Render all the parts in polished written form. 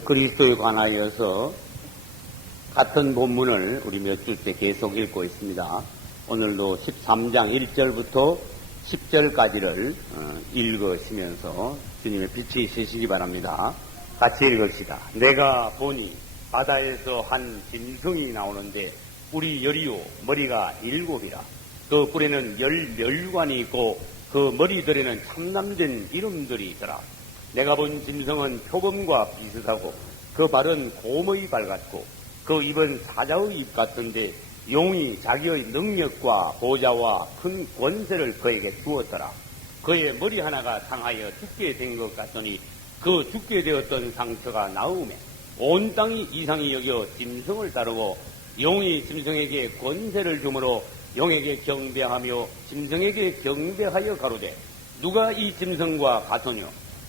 그리스도에 관하여서 같은 본문을 우리 몇 주째 계속 읽고 있습니다. 오늘도 13장 1절부터 10절까지를 읽으시면서 주님의 빛이 있으시기 바랍니다. 같이 읽읍시다. 내가 보니 바다에서 한 짐승이 나오는데 뿔이 열이요 머리가 7이라. 그 뿔에는 10멸관이 있고 그 머리들에는 참남된 이름들이 있더라. 내가 본 짐승은 표범과 비슷하고 그 발은 곰의 발 같고 그 입은 사자의 입 같은데 용이 자기의 능력과 보좌와 큰 권세를 그에게 주었더라. 그의 머리 하나가 상하여 죽게 된 것 같더니 그 죽게 되었던 상처가 나음에 온 땅이 이상히 여겨 짐승을 따르고 용이 짐승에게 권세를 주므로 용에게 경배하며 짐승에게 경배하여 가로되 누가 이 짐승과 같으뇨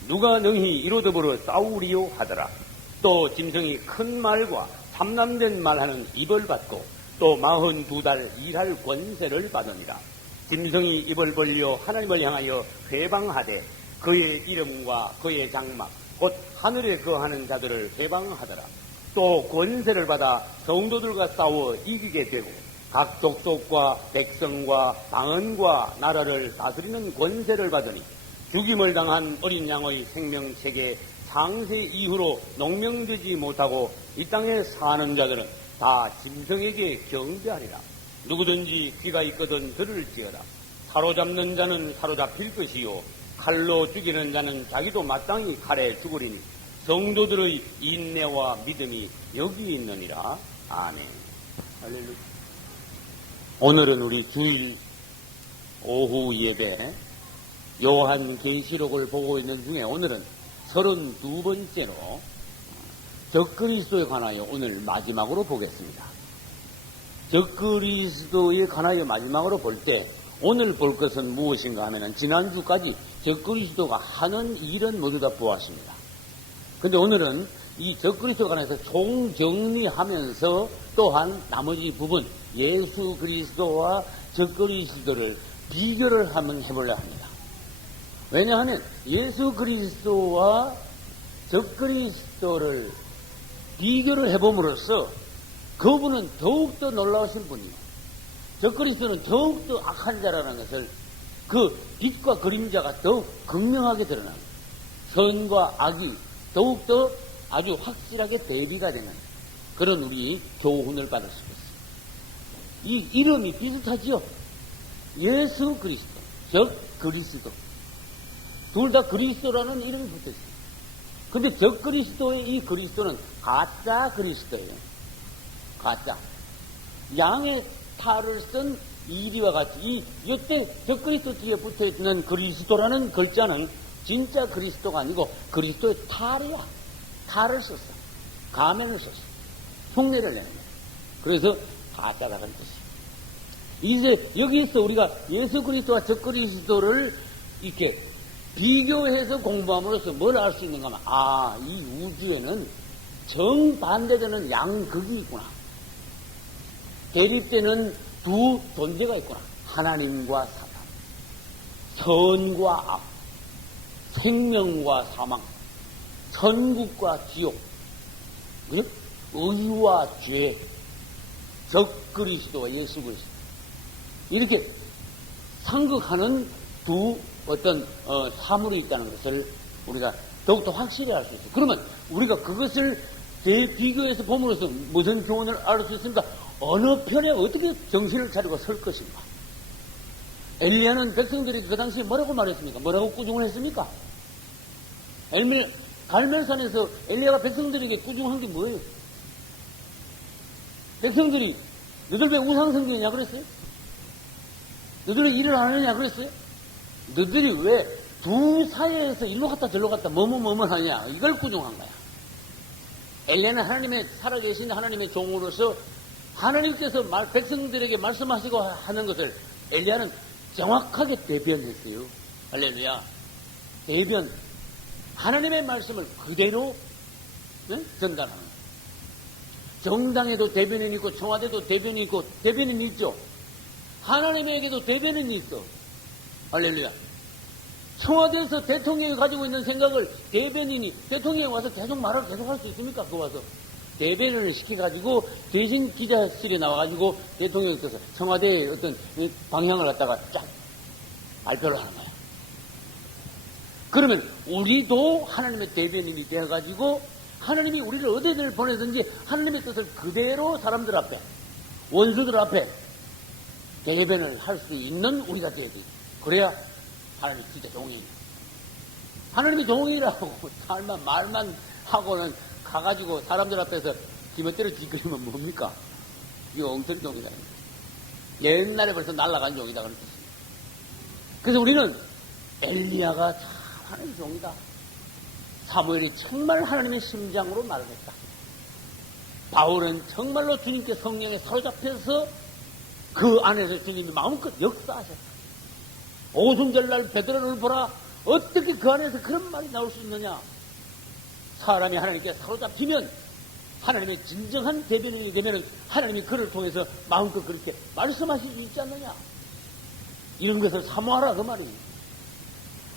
누가 능히 이로 더불어 싸우리요 하더라. 또 짐승이 큰 말과 참남된 말하는 입을 받고 또 42달 일할 권세를 받으니라. 짐승이 입을 벌려 하나님을 향하여 회방하되 그의 이름과 그의 장막 곧 하늘에 거하는 자들을 회방하더라. 또 권세를 받아 성도들과 싸워 이기게 되고 각 족속과 백성과 방언과 나라를 다스리는 권세를 받으니 죽임을 당한 어린 양의 생명책에 창세 이후로 농명되지 못하고 이 땅에 사는 자들은 다 짐승에게 경배하리라. 누구든지 귀가 있거든 들을지어다. 사로잡는 자는 사로잡힐 것이요 칼로 죽이는 자는 자기도 마땅히 칼에 죽으리니 성도들의 인내와 믿음이 여기 있느니라. 아멘. 할렐루야. 오늘은 우리 주일 오후 예배 요한계시록을 보고 있는 중에 오늘은 32번째로 적그리스도에 관하여 오늘 마지막으로 보겠습니다. 적그리스도에 관하여 마지막으로 볼 때 오늘 볼 것은 무엇인가 하면 지난주까지 적그리스도가 하는 일은 모두 다 보았습니다. 근데 오늘은 이 적그리스도에 관해서 총정리하면서 또한 나머지 부분 예수 그리스도와 적그리스도를 비교를 한번 해보려 합니다. 왜냐하면 예수 그리스도와 적그리스도를 비교를 해봄으로써 그분은 더욱더 놀라우신 분이요 적그리스도는 더욱더 악한 자라는 것을 그 빛과 그림자가 더욱 극명하게 드러납니다. 선과 악이 더욱더 아주 확실하게 대비가 되는 그런 우리 교훈을 받을 수 있습니다. 이 이름이 비슷하지요. 예수 그리스도, 적 그리스도. 둘 다 그리스도라는 이름이 붙어 있습니다. 근데 적 그리스도의 이 그리스도는 가짜 그리스도예요. 가짜. 양의 탈을 쓴 이리와 같이 이 여태 적 그리스도 뒤에 붙어 있는 그리스도라는 글자는 진짜 그리스도가 아니고 그리스도의 탈이야. 탈을 썼어. 가면을 썼어. 흉내를 내는 거야. 그래서 가짜라는 뜻이야. 이제 여기서 우리가 예수 그리스도와 적 그리스도를 이렇게 비교해서 공부함으로써 뭘 알 수 있는가 하면 이 우주에는 정반대되는 양극이 있구나. 대립되는 두 존재가 있구나. 하나님과 사탄, 선과 악, 생명과 사망, 천국과 지옥, 의와 죄, 적 그리스도와 예수 그리스도 이렇게 상극하는 두 어떤 사물이 있다는 것을 우리가 더욱더 확실히 알 수 있어요. 그러면 우리가 그것을 비교해서 봄으로써 무슨 교훈을 알 수 있습니까? 어느 편에 어떻게 정신을 차리고 설 것인가? 엘리야는 백성들이 그 당시에 뭐라고 말했습니까? 뭐라고 꾸중을 했습니까? 갈멜산에서 엘리야가 백성들에게 꾸중한 게 뭐예요? 백성들이 너들 왜 우상숭배냐 그랬어요? 너들이 일을 안 하느냐 그랬어요? 너들이 왜 두 사이에서 일로 갔다 저로 갔다 뭐뭐 하냐 이걸 꾸중한 거야. 엘리야는 하나님의 살아계신 하나님의 종으로서 하나님께서 백성들에게 말씀하시고 하는 것을 엘리야는 정확하게 대변했어요. 할렐루야. 대변. 하나님의 말씀을 그대로 전달하는 거예요. 정당에도 대변인이 있고 청와대도 대변인이 있고 대변인이 있죠. 하나님에게도 대변인이 있어. 할렐루야. 청와대에서 대통령이 가지고 있는 생각을 대변인이 대통령이 와서 계속 말을 계속할 수 있습니까? 그거 와서 대변인을 시켜가지고 대신 기자실에 나와가지고 대통령께서 청와대의 어떤 방향을 갖다가 쫙 발표를 하는 거예요. 그러면 우리도 하나님의 대변인이 되어가지고 하나님이 우리를 어디를 보내든지 하나님의 뜻을 그대로 사람들 앞에, 원수들 앞에 대변을 할 수 있는 우리가 되어야 돼. 그래야 하나님이 진짜 종이에요. 하나님이 종이라고 말만 하고는 가가지고 사람들 앞에서 기멋대로 짓거리면 뭡니까? 이거 엉터리 종이다. 옛날에 벌써 날아간 종이다. 그런 뜻이에요. 그래서 우리는 엘리야가 참 하나님의 종이다. 사무엘이 정말 하나님의 심장으로 말을 했다. 바울은 정말로 주님께 성령에 사로잡혀서 그 안에서 주님이 마음껏 역사하셨다. 오순절날 베드로를 보라. 어떻게 그 안에서 그런 말이 나올 수 있느냐? 사람이 하나님께 사로잡히면 하나님의 진정한 대변인이 되면 하나님이 그를 통해서 마음껏 그렇게 말씀하실 수 있지 않느냐? 이런 것을 사모하라 그 말이에요.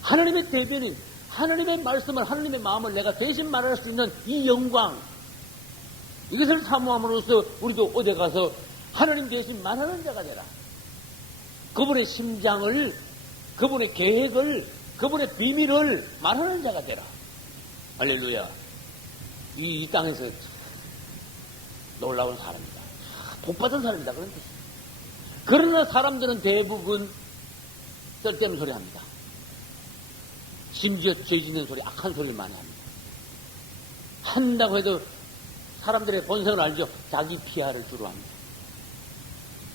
하나님의 대변인, 하나님의 말씀을, 하나님의 마음을 내가 대신 말할 수 있는 이 영광, 이것을 사모함으로써 우리도 어디 가서 하나님 대신 말하는 자가 되라. 그분의 심장을, 그분의 계획을, 그분의 비밀을 말하는 자가 되라. 할렐루야. 이 땅에서 놀라운 사람이다. 복받은 사람이다. 그런 뜻이에요. 그러나 사람들은 대부분 쓸데없는 소리 합니다. 심지어 죄 짓는 소리, 악한 소리를 많이 합니다. 한다고 해도 사람들의 본성을 알죠. 자기 피하를 주로 합니다.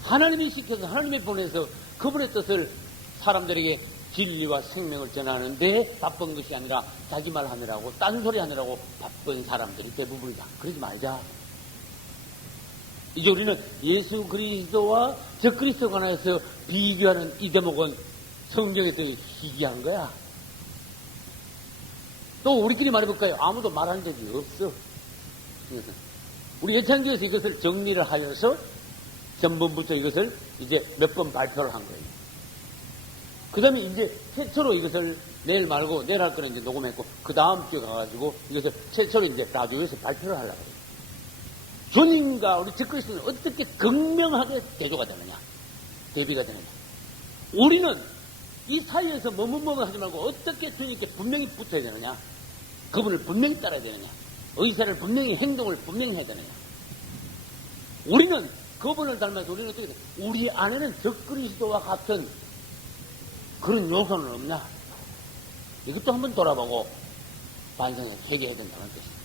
하나님이 시켜서 하나님이 보내서 그분의 뜻을 사람들에게 진리와 생명을 전하는데 바쁜 것이 아니라 자기 말 하느라고 딴소리 하느라고 바쁜 사람들이 대부분이다. 그러지 말자. 이제 우리는 예수 그리스도와 적그리스도 관해서 비교하는 이 대목은 성경에서 희귀한 거야. 또 우리끼리 말해볼까요? 아무도 말한 적이 없어. 우리 예창교에서 이것을 정리를 하여서 전번부터 이것을 이제 몇 번 발표를 한 거예요. 그 다음에 이제 최초로 이것을 내일 말고 내일 할 거는 이제 녹음했고 그 다음 주에 가가지고 이것을 최초로 이제 라디오에서 발표를 하려고 해요. 주님과 우리 적그리스도는 어떻게 극명하게 대조가 되느냐, 대비가 되느냐. 우리는 이 사이에서 머뭇머뭇 하지 말고 어떻게 주님께 분명히 붙어야 되느냐, 그분을 분명히 따라야 되느냐, 의사를 분명히, 행동을 분명히 해야 되느냐. 우리는 그분을 닮아서 우리는 어떻게 돼? 우리 안에는 적그리스도와 같은 그런 요소는 없냐? 이것도 한번 돌아보고 반성해 회개해야 된다는 뜻입니다.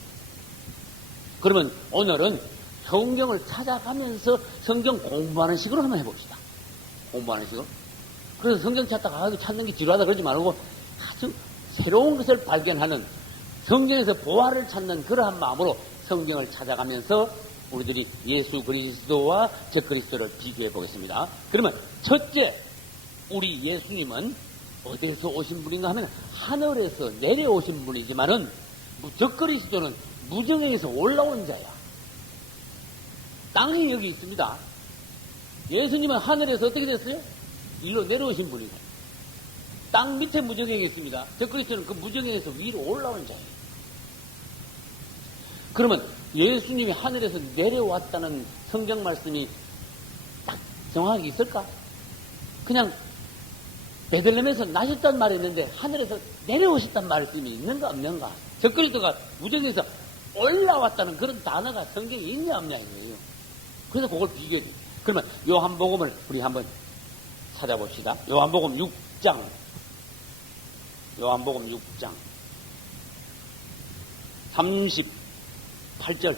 그러면 오늘은 성경을 찾아가면서 성경 공부하는 식으로 한번 해봅시다. 공부하는 식으로. 그래서 성경 찾다가 찾는 게 지루하다 그러지 말고 아주 새로운 것을 발견하는, 성경에서 보화를 찾는 그러한 마음으로 성경을 찾아가면서 우리들이 예수 그리스도와 적그리스도를 비교해 보겠습니다. 그러면 첫째, 우리 예수님은 어디에서 오신 분인가 하면 하늘에서 내려오신 분이지만은 적그리스도는 무정에서 올라온 자야. 땅이 여기 있습니다. 예수님은 하늘에서 어떻게 됐어요? 일로 내려오신 분이고 땅 밑에 무정행이 있습니다. 적그리스도는 그 무정행에서 위로 올라온 자예요. 그러면 예수님이 하늘에서 내려왔다는 성경 말씀이 딱 정확하게 있을까? 그냥 베들레헴에서 나셨단 말이 있는데 하늘에서 내려오셨단 말씀이 있는가 없는가? 적그리스도가 무정에서 올라왔다는 그런 단어가 성경에 있냐 없냐 이거예요. 그래서 그걸 비교해야 돼요. 그러면 요한복음을 우리 한번 찾아봅시다. 요한복음 6장 38절.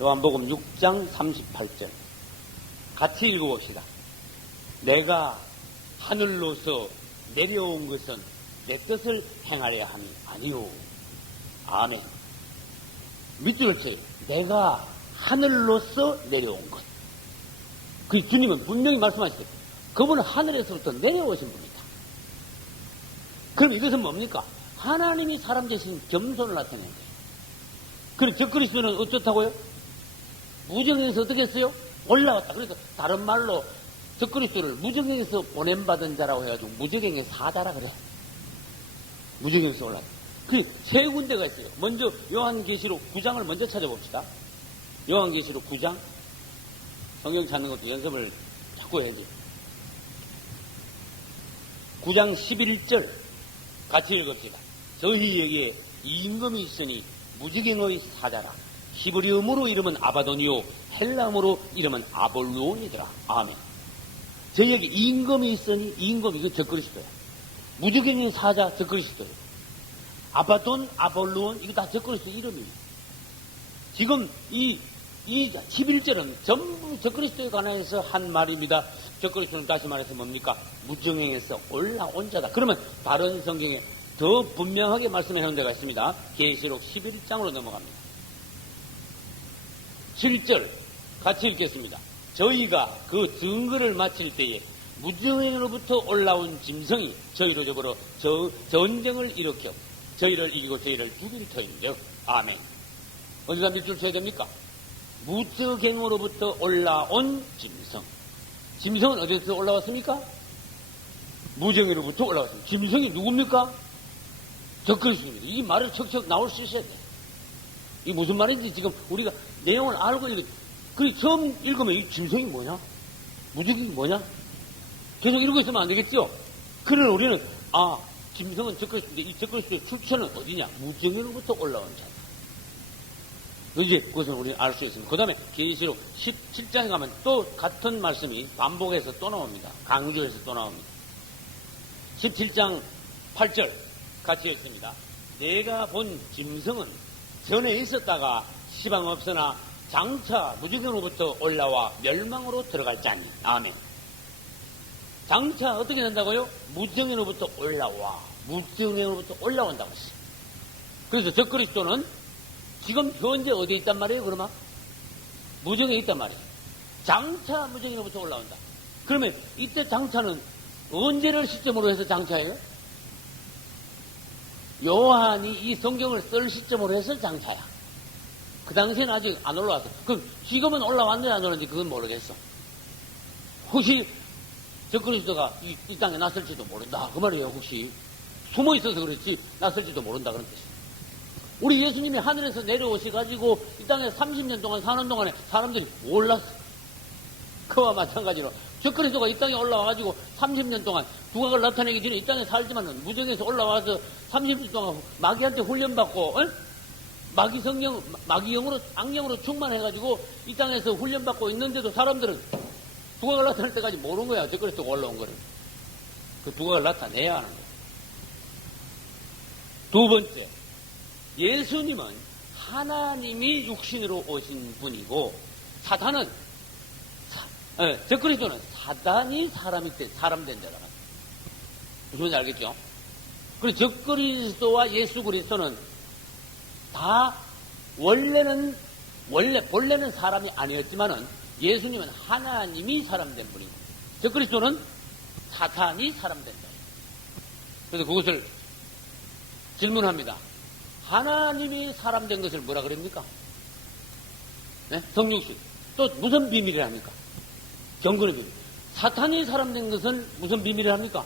요한복음 6장 38절. 같이 읽어봅시다. 내가 하늘로서 내려온 것은 내 뜻을 행하려 함이 아니오. 아멘. 밑줄을 쳐요. 내가 하늘로서 내려온 것. 그 주님은 분명히 말씀하셨어요. 그분은 하늘에서부터 내려오신 분이다. 그럼 이것은 뭡니까? 하나님이 사람 대신 겸손을 나타낸 거예요. 그럼 적그리스도는 어떻다고요? 무정에서 어떻게 했어요? 올라왔다. 그래서 다른 말로 적그리스도를 무적행에서 보냄받은 자라고 해가지고 무적행의 사자라 그래. 무적행에서 올라. 그 세 군데가 있어요. 먼저 요한계시록 9장을 먼저 찾아봅시다. 요한계시록 9장. 성경 찾는 것도 연습을 자꾸 해야지. 9장 11절 같이 읽읍시다. 저희에게 임금이 있으니 무지경의 사자라. 히브리음으로 이름은 아바돈이요 헬라음으로 이름은 아볼로온이더라. 아멘. 저희에게 임금이 있으니 임금 이거 적그리스도야. 무지경의 사자 적그리스도야. 아바돈, 아볼로온 이거 다 적그리스도 이름이에요. 지금 이 11절은 전부 적그리스도에 관해서 한 말입니다. 적그리스도는 다시 말해서 뭡니까? 무정행에서 올라온 자다. 그러면 다른 성경에 더 분명하게 말씀해 놓은 데가 있습니다. 계시록 11장으로 넘어갑니다. 7절 같이 읽겠습니다. 저희가 그 증거를 마칠 때에 무정행으로부터 올라온 짐승이 저희로 접으러 전쟁을 일으켜 저희를 이기고 저희를 죽일 터인즉 아멘. 어디다 밑줄 쳐야 됩니까? 무적행으로부터 올라온 짐승. 짐승은 어디서 올라왔습니까? 무정행으로부터 올라왔습니다. 짐승이 누굽니까? 적그리스도입니다. 이 말을 척척 나올 수 있어야 돼. 이게 무슨 말인지 지금 우리가 내용을 알고 처음 읽으면 이 짐승이 뭐냐? 무적행이 뭐냐? 계속 이러고 있으면 안 되겠죠? 그러나 우리는 짐승은 적그리스도인데 이 적그리스도의 출처는 어디냐? 무정행으로부터 올라온 자다. 이제 그것은 우리는 알 수 있습니다. 그 다음에 계시록 17장에 가면 또 같은 말씀이 반복해서 또 나옵니다. 강조해서 또 나옵니다. 17장 8절 같이 읽습니다. 내가 본 짐승은 전에 있었다가 시방 없으나 장차 무지경으로부터 올라와 멸망으로 들어갈 자니. 아멘. 장차 어떻게 된다고요? 무지경으로부터 올라와. 무지경으로부터 올라온다고 했어요. 그래서 적그리스도는 지금 현재 어디에 있단 말이에요, 그러면? 무정에 있단 말이에요. 장차 무정으로부터 올라온다. 그러면 이때 장차는 언제를 시점으로 해서 장차예요? 요한이 이 성경을 쓸 시점으로 해서 장차야. 그 당시에는 아직 안 올라왔어. 그럼 지금은 올라왔는지 안 올라왔는지 그건 모르겠어. 혹시 적그리스도가 이 땅에 났을지도 모른다. 그 말이에요, 혹시. 숨어 있어서 그렇지, 났을지도 모른다. 그런 뜻이에요. 우리 예수님이 하늘에서 내려오셔가지고 이 땅에 30년 동안 사는 동안에 사람들이 몰랐어. 그와 마찬가지로 적그리스도가 이 땅에 올라와가지고 30년 동안 두각을 나타내기 전에 이 땅에 살지만 무정에서 올라와서 30년 동안 마귀한테 훈련받고 마귀 성령, 마귀영으로 악령으로 충만해가지고 이 땅에서 훈련받고 있는데도 사람들은 두각을 나타낼 때까지 모르는 거야. 적그리스도가 올라온 거를. 그 두각을 나타내야 하는 거야. 두 번째, 예수님은 하나님이 육신으로 오신 분이고 적그리스도는 사단이 사람 된 자라. 무슨 말인지 알겠죠? 그리고 적그리스도와 예수 그리스도는 다 본래는 사람이 아니었지만은 예수님은 하나님이 사람 된 분이고 적그리스도는 사탄이 사람 된 자예요. 그래서 그것을 질문합니다. 하나님이 사람 된 것을 뭐라 그럽니까? 네? 성육신. 또 무슨 비밀을 합니까? 경건의 비밀. 사탄이 사람 된 것은 무슨 비밀을 합니까?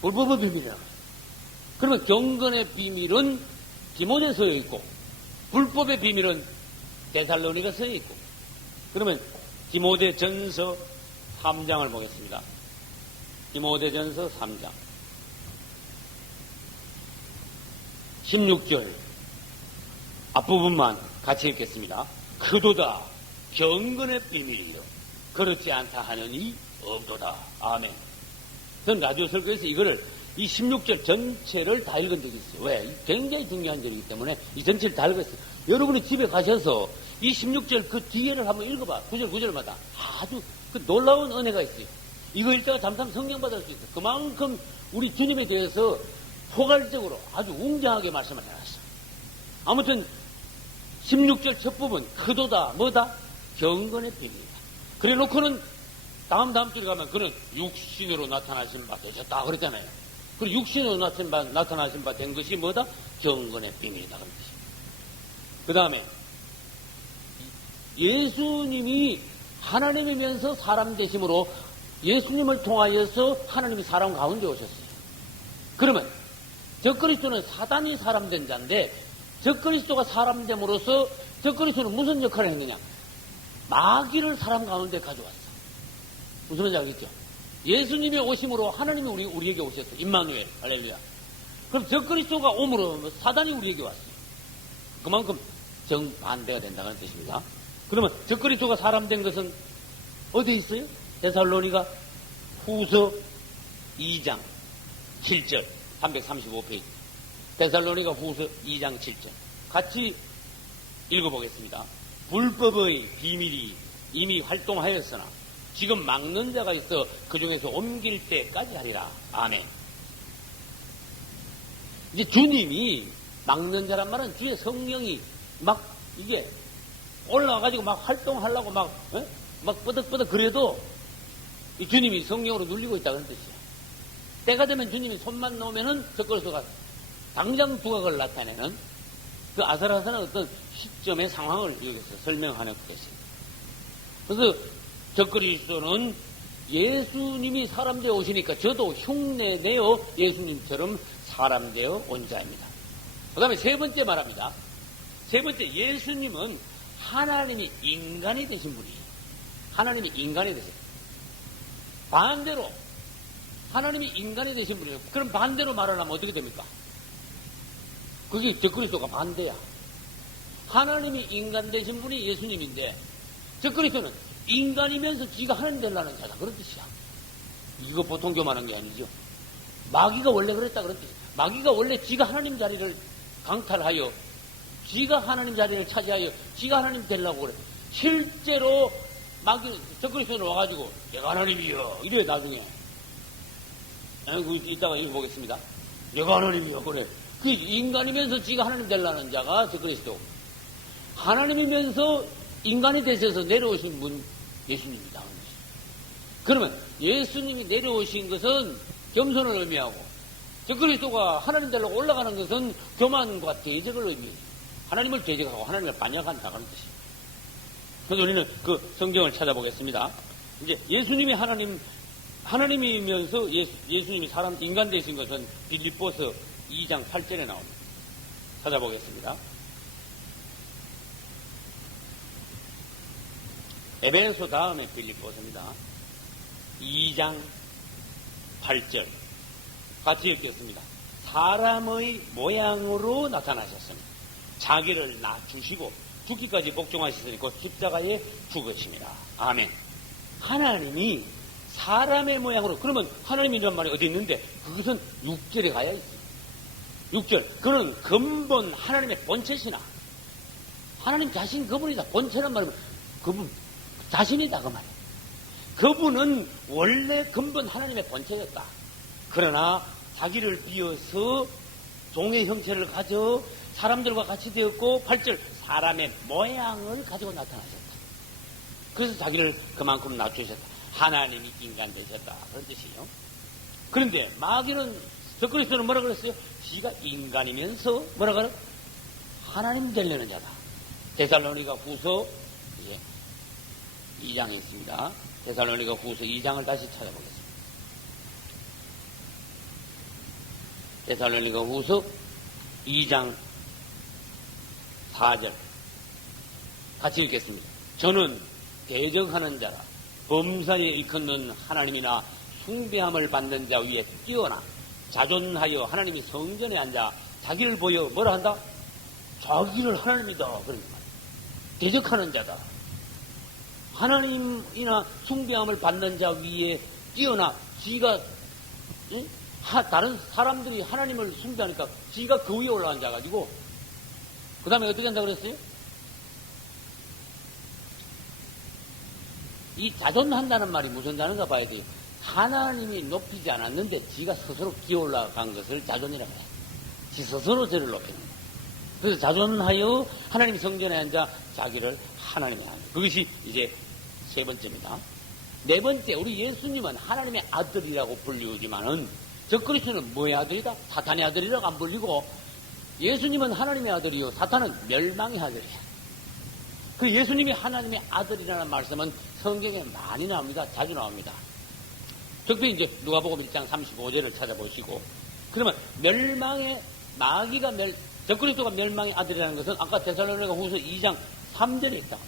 불법의 비밀이라고 해요. 그러면 경건의 비밀은 디모데에 서여 있고 불법의 비밀은 데살로니가에 서여 있고 그러면 디모데 전서 3장을 보겠습니다. 디모데 전서 3장 16절 앞부분만 같이 읽겠습니다. 그도다 경건의 비밀이요 그렇지 않다 하느니 없도다. 아멘. 전 라디오 설교에서 이거를 이 16절 전체를 다 읽은 적이 있어요. 왜? 굉장히 중요한 절이기 때문에 이 전체를 다 읽었어요. 여러분이 집에 가셔서 이 16절 그 뒤에를 한번 읽어봐. 9절 9절마다 아주 그 놀라운 은혜가 있어요. 이거 읽다가 잠깐 성령 받을 수 있어요. 그만큼 우리 주님에 대해서 포괄적으로 아주 웅장하게 말씀을 해놨어요. 아무튼 16절 첫 부분 그도다 뭐다? 경건의 비밀이다. 그래 놓고는 다음 줄에 가면 그는 육신으로 나타나신 바 되셨다 그랬잖아요. 그리고 육신으로 나타나신 바 된 것이 뭐다? 경건의 비밀이다 그런 것입니다. 그 다음에 예수님이 하나님이면서 사람 되심으로 예수님을 통하여서 하나님이 사람 가운데 오셨어요. 그러면 적그리스도는 사단이 사람 된 자인데 적그리스도가 사람 됨으로써 적그리스도는 무슨 역할을 했느냐? 마귀를 사람 가운데 가져왔어. 무슨 말인지 알겠죠? 예수님이 오심으로 하나님이 우리에게 오셨어. 임마누엘. 할렐루야. 그럼 적그리스도가 오므로 사단이 우리에게 왔어요. 그만큼 정반대가 된다는 뜻입니다. 그러면 적그리스도가 사람 된 것은 어디에 있어요? 데살로니가 후서 2장 7절 335페이지. 데살로니가 후서 2장 7절. 같이 읽어보겠습니다. 불법의 비밀이 이미 활동하였으나 지금 막는 자가 있어 그 중에서 옮길 때까지 하리라. 아멘. 이제 주님이 막는 자란 말은 주의 성령이 막 이게 올라와가지고 막 활동하려고 막 뻐덕뻐덕 그래도 이 주님이 성령으로 눌리고 있다 그런 뜻이야. 때가 되면 주님이 손만 놓으면은 적그리스도가 당장 두각을 나타내는 그 아슬아슬한 어떤 시점의 상황을 여기서 설명하는 것입니다. 그래서 적그리스도는 예수님이 사람 되어 오시니까 저도 흉내내어 예수님처럼 사람 되어 온 자입니다. 그 다음에 세 번째 말합니다. 세 번째, 예수님은 하나님이 인간이 되신 분이에요. 하나님이 인간이 되신 분. 반대로 하나님이 인간이 되신 분이에요. 그럼 반대로 말을 하면 어떻게 됩니까? 그게 적그리스도가 반대야. 하나님이 인간 되신 분이 예수님인데 적그리스도는 인간이면서 지가 하나님 되려는 자다 그런 뜻이야. 이거 보통 교만한 게 아니죠. 마귀가 원래 그랬다 그런 뜻이야. 마귀가 원래 지가 하나님 자리를 강탈하여 지가 하나님 자리를 차지하여 지가 하나님 되려고 그래. 실제로 마귀 적그리스도는 와가지고 내가 하나님이여 이래 나중에. 이따가 읽어보겠습니다. 내가 하나님이여 그래. 그 인간이면서 지가 하나님 되려는 자가 적그리스도. 하나님이면서 인간이 되셔서 내려오신 분 예수님이다. 그러면 예수님이 내려오신 것은 겸손을 의미하고 적그리스도가 하나님 되려고 올라가는 것은 교만과 대적을 의미해요. 하나님을 대적하고 하나님을 반역한다 그런 뜻이에요. 그래서 우리는 그 성경을 찾아보겠습니다. 이제 예수님이 하나님이면서 예수님이 사람 인간 되신 것은 빌립보서 2장 8절에 나옵니다. 찾아보겠습니다. 에베소 다음에 빌립보서입니다. 2장 8절 같이 읽겠습니다. 사람의 모양으로 나타나셨습니다. 자기를 낮추시고 죽기까지 복종하셨으니 곧 십자가에 죽으십니다. 아멘. 하나님이 사람의 모양으로, 그러면 하나님이란 말이 어디 있는데 그것은 6절에 가야 있어요. 6절. 그는 근본 하나님의 본체시나. 하나님 자신 그분이다. 본체란 말은 그분 자신이다 그 말이에요. 그분은 원래 근본 하나님의 본체였다. 그러나 자기를 비어서 종의 형체를 가져 사람들과 같이 되었고 8절 사람의 모양을 가지고 나타나셨다. 그래서 자기를 그만큼 낮추셨다. 하나님이 인간 되셨다. 그런 뜻이에요. 그런데 마귀는 적그리스도는 뭐라 그랬어요? 지가 인간이면서 뭐라 그래? 하나님 되려는 자다. 데살로니가 후서 2장에 있습니다. 데살로니가 후서 2장을 다시 찾아보겠습니다. 데살로니가 후서 2장 4절 같이 읽겠습니다. 저는 대적하는 자라 범사에 일컫는 하나님이나 숭배함을 받는 자 위에 뛰어나 자존하여 하나님이 성전에 앉아 자기를 보여 뭐라 한다? 자기를 하나님이다. 그런 말. 대적하는 자다. 하나님이나 숭배함을 받는 자 위에 뛰어나 지가 다른 사람들이 하나님을 숭배하니까 지가 그 위에 올라앉아가지고 그 다음에 어떻게 한다고 그랬어요? 이 자존한다는 말이 무슨 단어인가 봐야 돼요. 하나님이 높이지 않았는데 지가 스스로 기어 올라간 것을 자존이라고 해요. 지 스스로 저를 높이는 거예요. 그래서 자존하여 하나님 성전에 앉아 자기를 하나님이 하는 거예요. 그것이 이제 세 번째입니다. 네 번째, 우리 예수님은 하나님의 아들이라고 불리우지만은 적그리스도는 뭐의 아들이다? 사탄의 아들이라고 안 불리고 예수님은 하나님의 아들이요 사탄은 멸망의 아들이야. 그 예수님이 하나님의 아들이라는 말씀은 성경에 많이 나옵니다. 자주 나옵니다. 특히 이제 누가복음 1장 35절을 찾아보시고, 그러면 적그리스도가 멸망의 아들이라는 것은 아까 데살로니가 후서 2장 3절에 있다.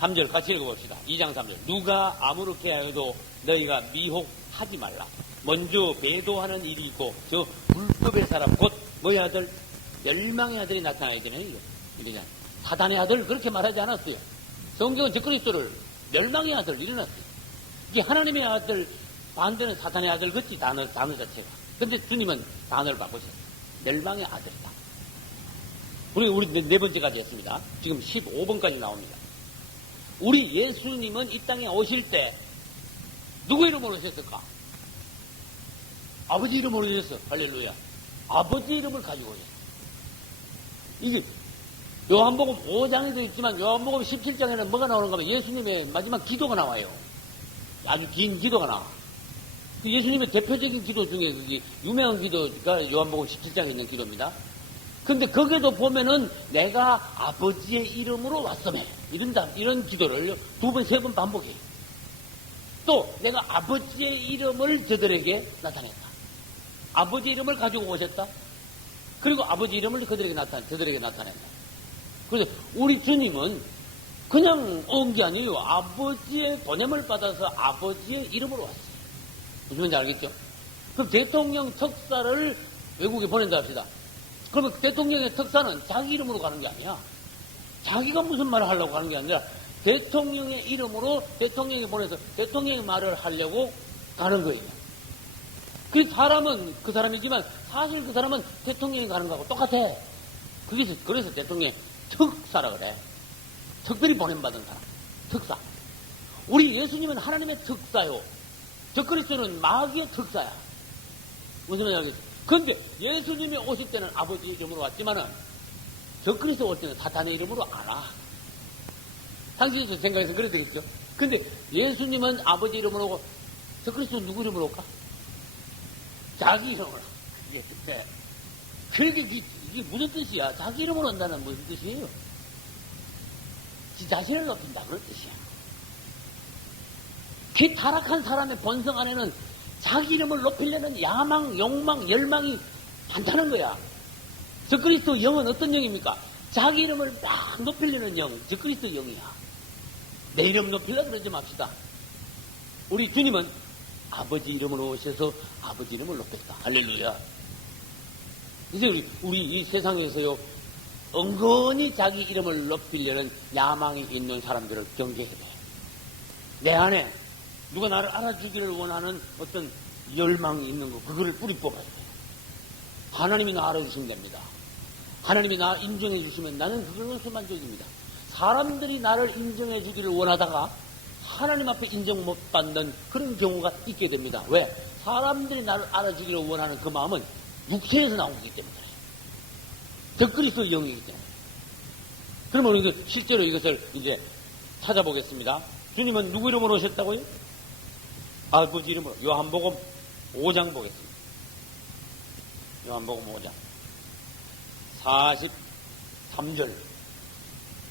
3절 같이 읽어봅시다. 2장 3절. 누가 아무렇게 하여도 너희가 미혹하지 말라. 먼저 배도하는 일이 있고 저 불법의 사람 곧 뭐의 아들? 멸망의 아들이 나타나야 되네. 이게 사단의 아들 그렇게 말하지 않았어요. 성경은 적그리스도를 멸망의 아들 이래놨어요. 이게 하나님의 아들 반대는 사단의 아들 같지 단어 자체가. 근데 주님은 단어를 바꾸셨어요. 멸망의 아들이다. 우리 네 번째까지 했습니다. 지금 15번까지 나옵니다. 우리 예수님은 이 땅에 오실 때 누구 이름으로 오셨을까? 아버지 이름으로 오셨어. 할렐루야. 아버지 이름을 가지고 오셨어. 이게 요한복음 5장에도 있지만 요한복음 17장에는 뭐가 나오는가 하면 예수님의 마지막 기도가 나와요. 아주 긴 기도가 나와. 그 예수님의 대표적인 기도 중에 그게 유명한 기도가 요한복음 17장에 있는 기도입니다. 근데 거기도 보면은 내가 아버지의 이름으로 왔음에 이런 기도를 2번, 3번 반복해요. 또 내가 아버지의 이름을 저들에게 나타냈다. 아버지 이름을 가지고 오셨다. 그리고 아버지 이름을 저들에게 나타낸다. 그래서 우리 주님은 그냥 온 게 아니에요. 아버지의 보냄을 받아서 아버지의 이름으로 왔어요. 무슨 말인지 알겠죠? 그럼 대통령 특사를 외국에 보낸다 합시다. 그러면 대통령의 특사는 자기 이름으로 가는 게 아니야. 자기가 무슨 말을 하려고 하는 게 아니라 대통령의 이름으로 대통령이 보내서 대통령의 말을 하려고 가는 거예요. 그 사람은 그 사람이지만 사실 그 사람은 대통령이 가는 거하고 똑같아. 그래서 대통령의 특사라 그래. 특별히 보냄받은 사람. 특사. 우리 예수님은 하나님의 특사요. 적그리스도는 마귀의 특사야. 무슨 말인지 알겠어요? 근데 예수님이 오실 때는 아버지 이름으로 왔지만은 적그리스도 올 때는 사탄의 이름으로 안 와. 당신이 생각해서 그래야 되겠죠? 근데 예수님은 아버지 이름으로 오고 적그리스도는 누구 이름으로 올까? 자기 이름으로. 이게 무슨 뜻이야? 자기 이름으로 온다는 무슨 뜻이에요? 지 자신을 높인다 그런 뜻이야. 그 타락한 사람의 본성 안에는 자기 이름을 높이려는 야망, 욕망, 열망이 많다는 거야. 적그리스도 영은 어떤 영입니까? 자기 이름을 막 높이려는 영, 적그리스도 영이야. 내 이름 높이려고 그러지 맙시다. 우리 주님은 아버지 이름으로 오셔서 아버지 이름을 높였다. 할렐루야. 이제 우리 이 세상에서요, 은근히 자기 이름을 높이려는 야망이 있는 사람들을 경계해야 돼. 내 안에 누가 나를 알아주기를 원하는 어떤 열망이 있는 거, 그거를 뿌리 뽑아야 돼. 하나님이 나 알아주시면 됩니다. 하나님이 나 인정해 주시면 나는 그걸로서 만족입니다. 사람들이 나를 인정해 주기를 원하다가 하나님 앞에 인정 못 받는 그런 경우가 있게 됩니다. 왜? 사람들이 나를 알아주기를 원하는 그 마음은 육체에서 나오기 때문에 그래요. 적그리스도 영이기 때문에. 그러면 우리 실제로 이것을 이제 찾아보겠습니다. 주님은 누구 이름으로 오셨다고요? 아버지 이름으로. 요한복음 5장 보겠습니다. 요한복음 5장 43절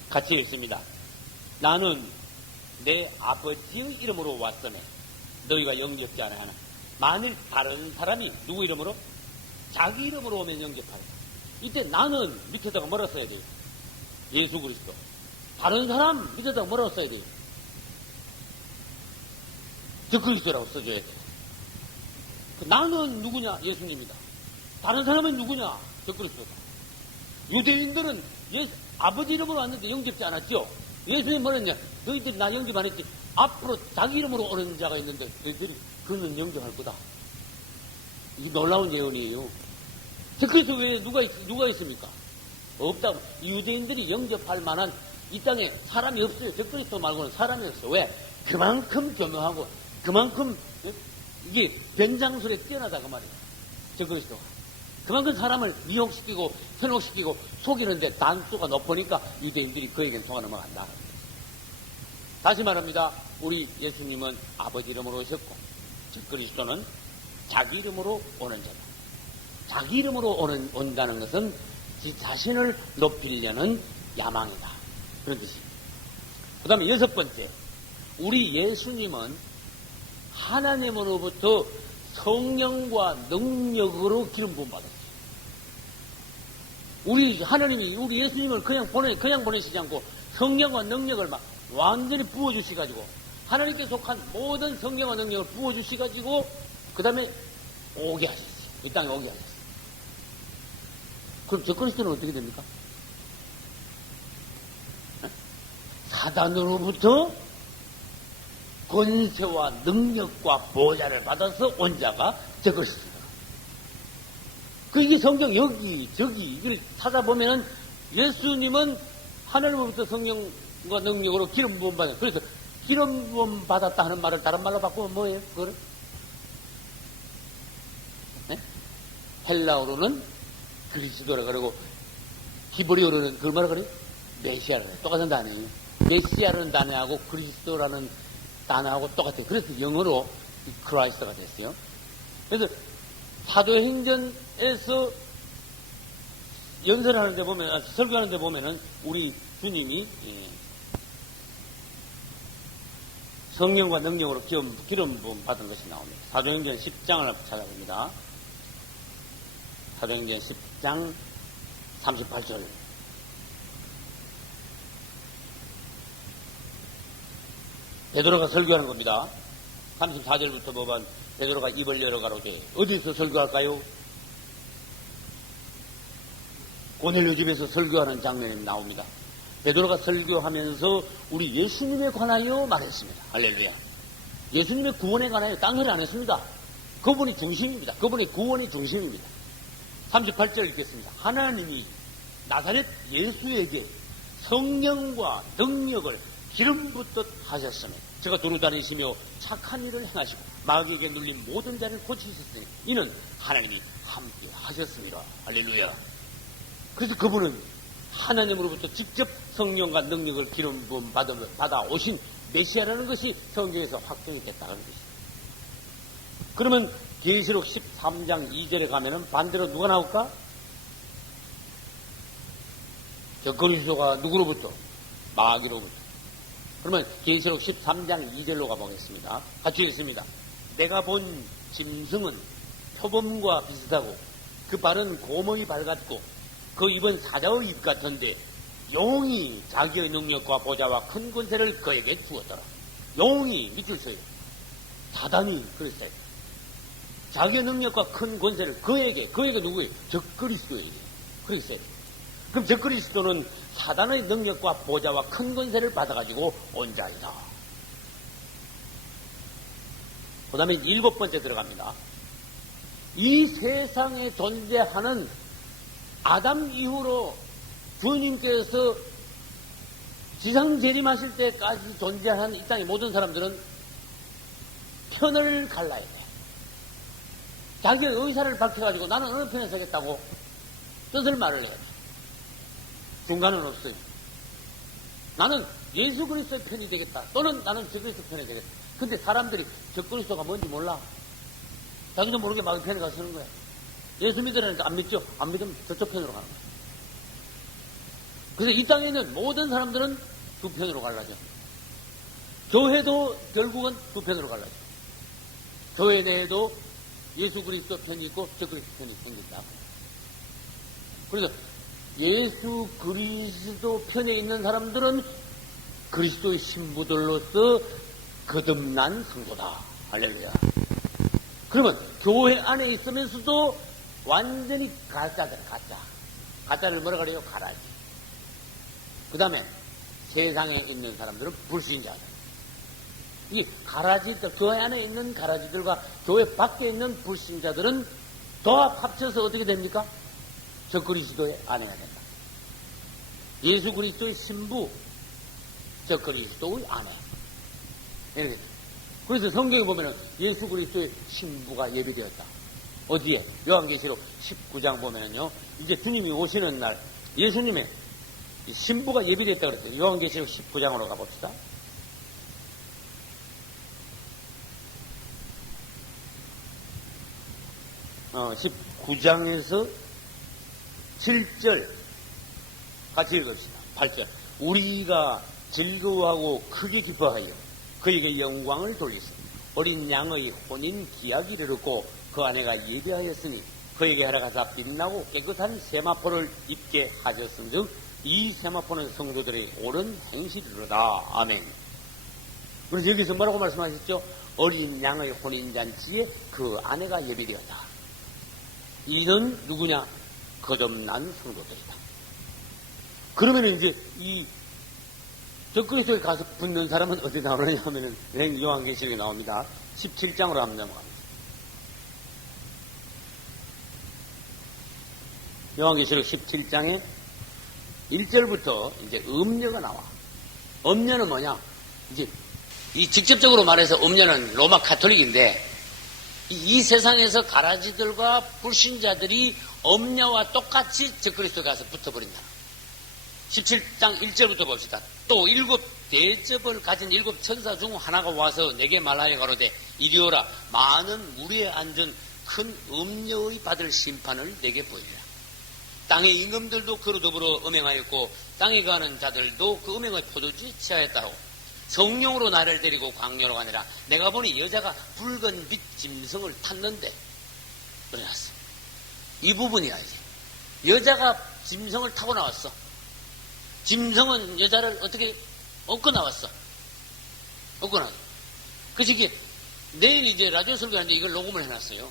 같이 읽습니다. 나는 내 아버지의 이름으로 왔으며 너희가 영접지 않아 하나. 만일 다른 사람이 누구 이름으로? 자기 이름으로 오면 영접하라. 이때 나는 밑에다가 뭐라 써야 돼요? 예수 그리스도. 다른 사람 밑에다가 뭐라고 써야 돼요? 적그리스도라고 써줘야 돼요. 나는 누구냐? 예수님이다. 다른 사람은 누구냐? 적그리스도다. 유대인들은 아버지 이름으로 왔는데 영접지 않았죠? 예수님 뭐랬냐? 너희들이 나 영접 안 했지? 앞으로 자기 이름으로 오는 자가 있는데 너희들이 그는 영접할 거다. 이게 놀라운 예언이에요. 적그리스도 외에 누가 있습니까? 없다고. 유대인들이 영접할 만한 이 땅에 사람이 없어요. 적그리스도 말고는 사람이 없어. 왜? 그만큼 교묘하고 그만큼 이게 변장술에 뛰어나다 그 말이에요. 적그리스도가. 그만큼 사람을 미혹시키고 현혹시키고 속이는데 단수가 높으니까 유대인들이 그에겐 속아 넘어간다. 다시 말합니다. 우리 예수님은 아버지 이름으로 오셨고 적그리스도는 자기 이름으로 오는 자다. 자기 이름으로 온다는 것은 지 자신을 높이려는 야망이다. 그런 뜻입니다. 그 다음에 여섯 번째, 우리 예수님은 하나님으로부터 성령과 능력으로 기름 부음 받았어요. 우리 하나님이 우리 예수님을 그냥 보내시지 않고 성령과 능력을 막 완전히 부어주시가지고 하나님께 속한 모든 성령과 능력을 부어주시가지고 그 다음에 오게 하셨어요. 이 땅에 오게 하셨어요. 그럼 저 그리스도는 어떻게 됩니까? 사단으로부터 권세와 능력과 보좌를 받아서 온 자가 저 그리스도다. 이게 성경 여기 저기 이걸 찾아보면은 예수님은 하늘로부터 성령과 능력으로 기름 부음 받았어요. 그래서 기름 부음 받았다 하는 말을 다른 말로 바꾸면 뭐예요? 그거를? 네? 헬라어로는 그리스도라 그러고 히브리어로는 그걸 뭐라 그래요? 메시아라 그래요. 똑같은 단어예요. 메시아라는 단어하고 그리스도라는 단어하고 똑같아요. 그래서 영어로 크라이스트가 됐어요. 그래서 사도행전에서 연설하는 데 보면, 설교하는 데 보면은 우리 주님이 성령과 능력으로 기름 부음 받은 것이 나옵니다. 사도행전 10장을 찾아봅니다. 사도행전 10장 38절. 베드로가 설교하는 겁니다. 34절부터 보면 베드로가 입을 열어 가로되 어디서 설교할까요? 고넬료 집에서 설교하는 장면이 나옵니다. 베드로가 설교하면서 우리 예수님에 관하여 말했습니다. 할렐루야. 예수님의 구원에 관하여 딴 소리 안 했습니다. 그분이 중심입니다. 그분의 구원이 중심입니다. 38절 읽겠습니다. 하나님이 나사렛 예수에게 성령과 능력을 기름 붓듯 하셨으며 저가 두루 다니시며 착한 일을 행하시고 마귀에게 눌린 모든 자를 고치셨으니 이는 하나님이 함께 하셨습니다. 할렐루야. 그래서 그분은 하나님으로부터 직접 성령과 능력을 기름 부음 받아 오신 메시아라는 것이 성경에서 확정이 됐다는 것입니다. 그러면 계시록 13장 2절에 가면은 반대로 누가 나올까? 저 그리스도가 누구로부터? 마귀로부터. 그러면 계시록 13장 2절로 가보겠습니다. 같이 읽습니다. 내가 본 짐승은 표범과 비슷하고 그 발은 곰의 발 같고 그 입은 사자의 입 같은데 용이 자기의 능력과 보좌와 큰 권세를 그에게 주었더라. 용이 밑줄 서요. 사단이 그랬어요. 자기의 능력과 큰 권세를 그에게 누구예요? 적그리스도에게 그랬어요. 그럼 적그리스도는 사단의 능력과 보좌와 큰 권세를 받아가지고 온 자이다. 그 다음에 7번째 들어갑니다. 이 세상에 존재하는 아담 이후로 주님께서 지상 재림하실 때까지 존재한 이 땅의 모든 사람들은 편을 갈라야 돼. 자기의 의사를 밝혀가지고 나는 어느 편에 서겠다고 뜻을 말을 해야 돼. 중간은 없어요. 나는 예수 그리스도의 편이 되겠다. 또는 나는 저 그리스도 편이 되겠다. 근데 사람들이 저 그리스도가 뭔지 몰라. 자기도 모르게 마귀 편에 가서 서는 거야. 예수 믿으라니까 안 믿죠? 안 믿으면 저쪽 편으로 가는 거야. 그래서 이 땅에 있는 모든 사람들은 두 편으로 갈라져. 교회도 결국은 두 편으로 갈라져. 교회 내에도 예수 그리스도 편이 있고 저 그리스도 편이 생긴다. 그래서 예수 그리스도 편에 있는 사람들은 그리스도의 신부들로서 거듭난 성도다. 할렐루야. 그러면 교회 안에 있으면서도 완전히 가짜들, 가짜. 가짜를 뭐라 그래요? 가라지. 그 다음에 세상에 있는 사람들은 불신자들. 이 가라지들, 교회 안에 있는 가라지들과 교회 밖에 있는 불신자들은 도합 합쳐서 어떻게 됩니까? 저 그리스도의 아내가 된다. 예수 그리스도의 신부, 저 그리스도의 아내. 이렇게. 그래서 성경에 보면은 예수 그리스도의 신부가 예비되었다. 어디에? 요한계시록 19장 보면은요, 이제 주님이 오시는 날, 예수님의 신부가 예비되었다 그랬어요. 요한계시록 19장으로 가봅시다. 어, 19장에서 7절 같이 읽읍시다. 8절. 우리가 즐거워하고 크게 기뻐하여 그에게 영광을 돌리소. 어린 양의 혼인 기약이 이르렀고 그 아내가 예비하였으니 그에게 하라가사 빛나고 깨끗한 세마포를 입게 하셨은즉 이 세마포는 성도들의 옳은 행실이로다. 아멘. 그래서 여기서 뭐라고 말씀하셨죠? 어린 양의 혼인잔치에 그 아내가 예비되었다. 이는 누구냐? 거듭난 성도들이다. 그러면 이제 이 적그리스도에 가서 붙는 사람은 어디 나오느냐 하면은 요한계시록에 나옵니다. 17장으로 한번 넘어갑니다. 요한계시록 17장에 1절부터 이제 음녀가 나와. 음녀는 뭐냐? 이제 이 직접적으로 말해서 음녀는 로마 가톨릭인데 이 세상에서 가라지들과 불신자들이 음녀와 똑같이 적그리스도에 가서 붙어버린다. 17장 1절부터 봅시다. 또 7 대접을 가진 7 천사 중 하나가 와서 내게 말하여 가로되 이리 오라. 많은 물에 앉은 큰 음녀의 받을 심판을 내게 보이리라. 땅의 임금들도 그로 더불어 음행하였고 땅에 가는 자들도 그 음행의 포도주에 취하였다고 성령으로 나를 데리고 광야로 가니라. 내가 보니 여자가 붉은 빛 짐승을 탔는데 그래놨어. 이 부분이야. 이제 여자가 짐승을 타고 나왔어. 짐승은 여자를 어떻게 얻고 나왔어. 얻고 나왔어. 그래서 이게 내일 이제 라디오 설교하는데 이걸 녹음을 해놨어요.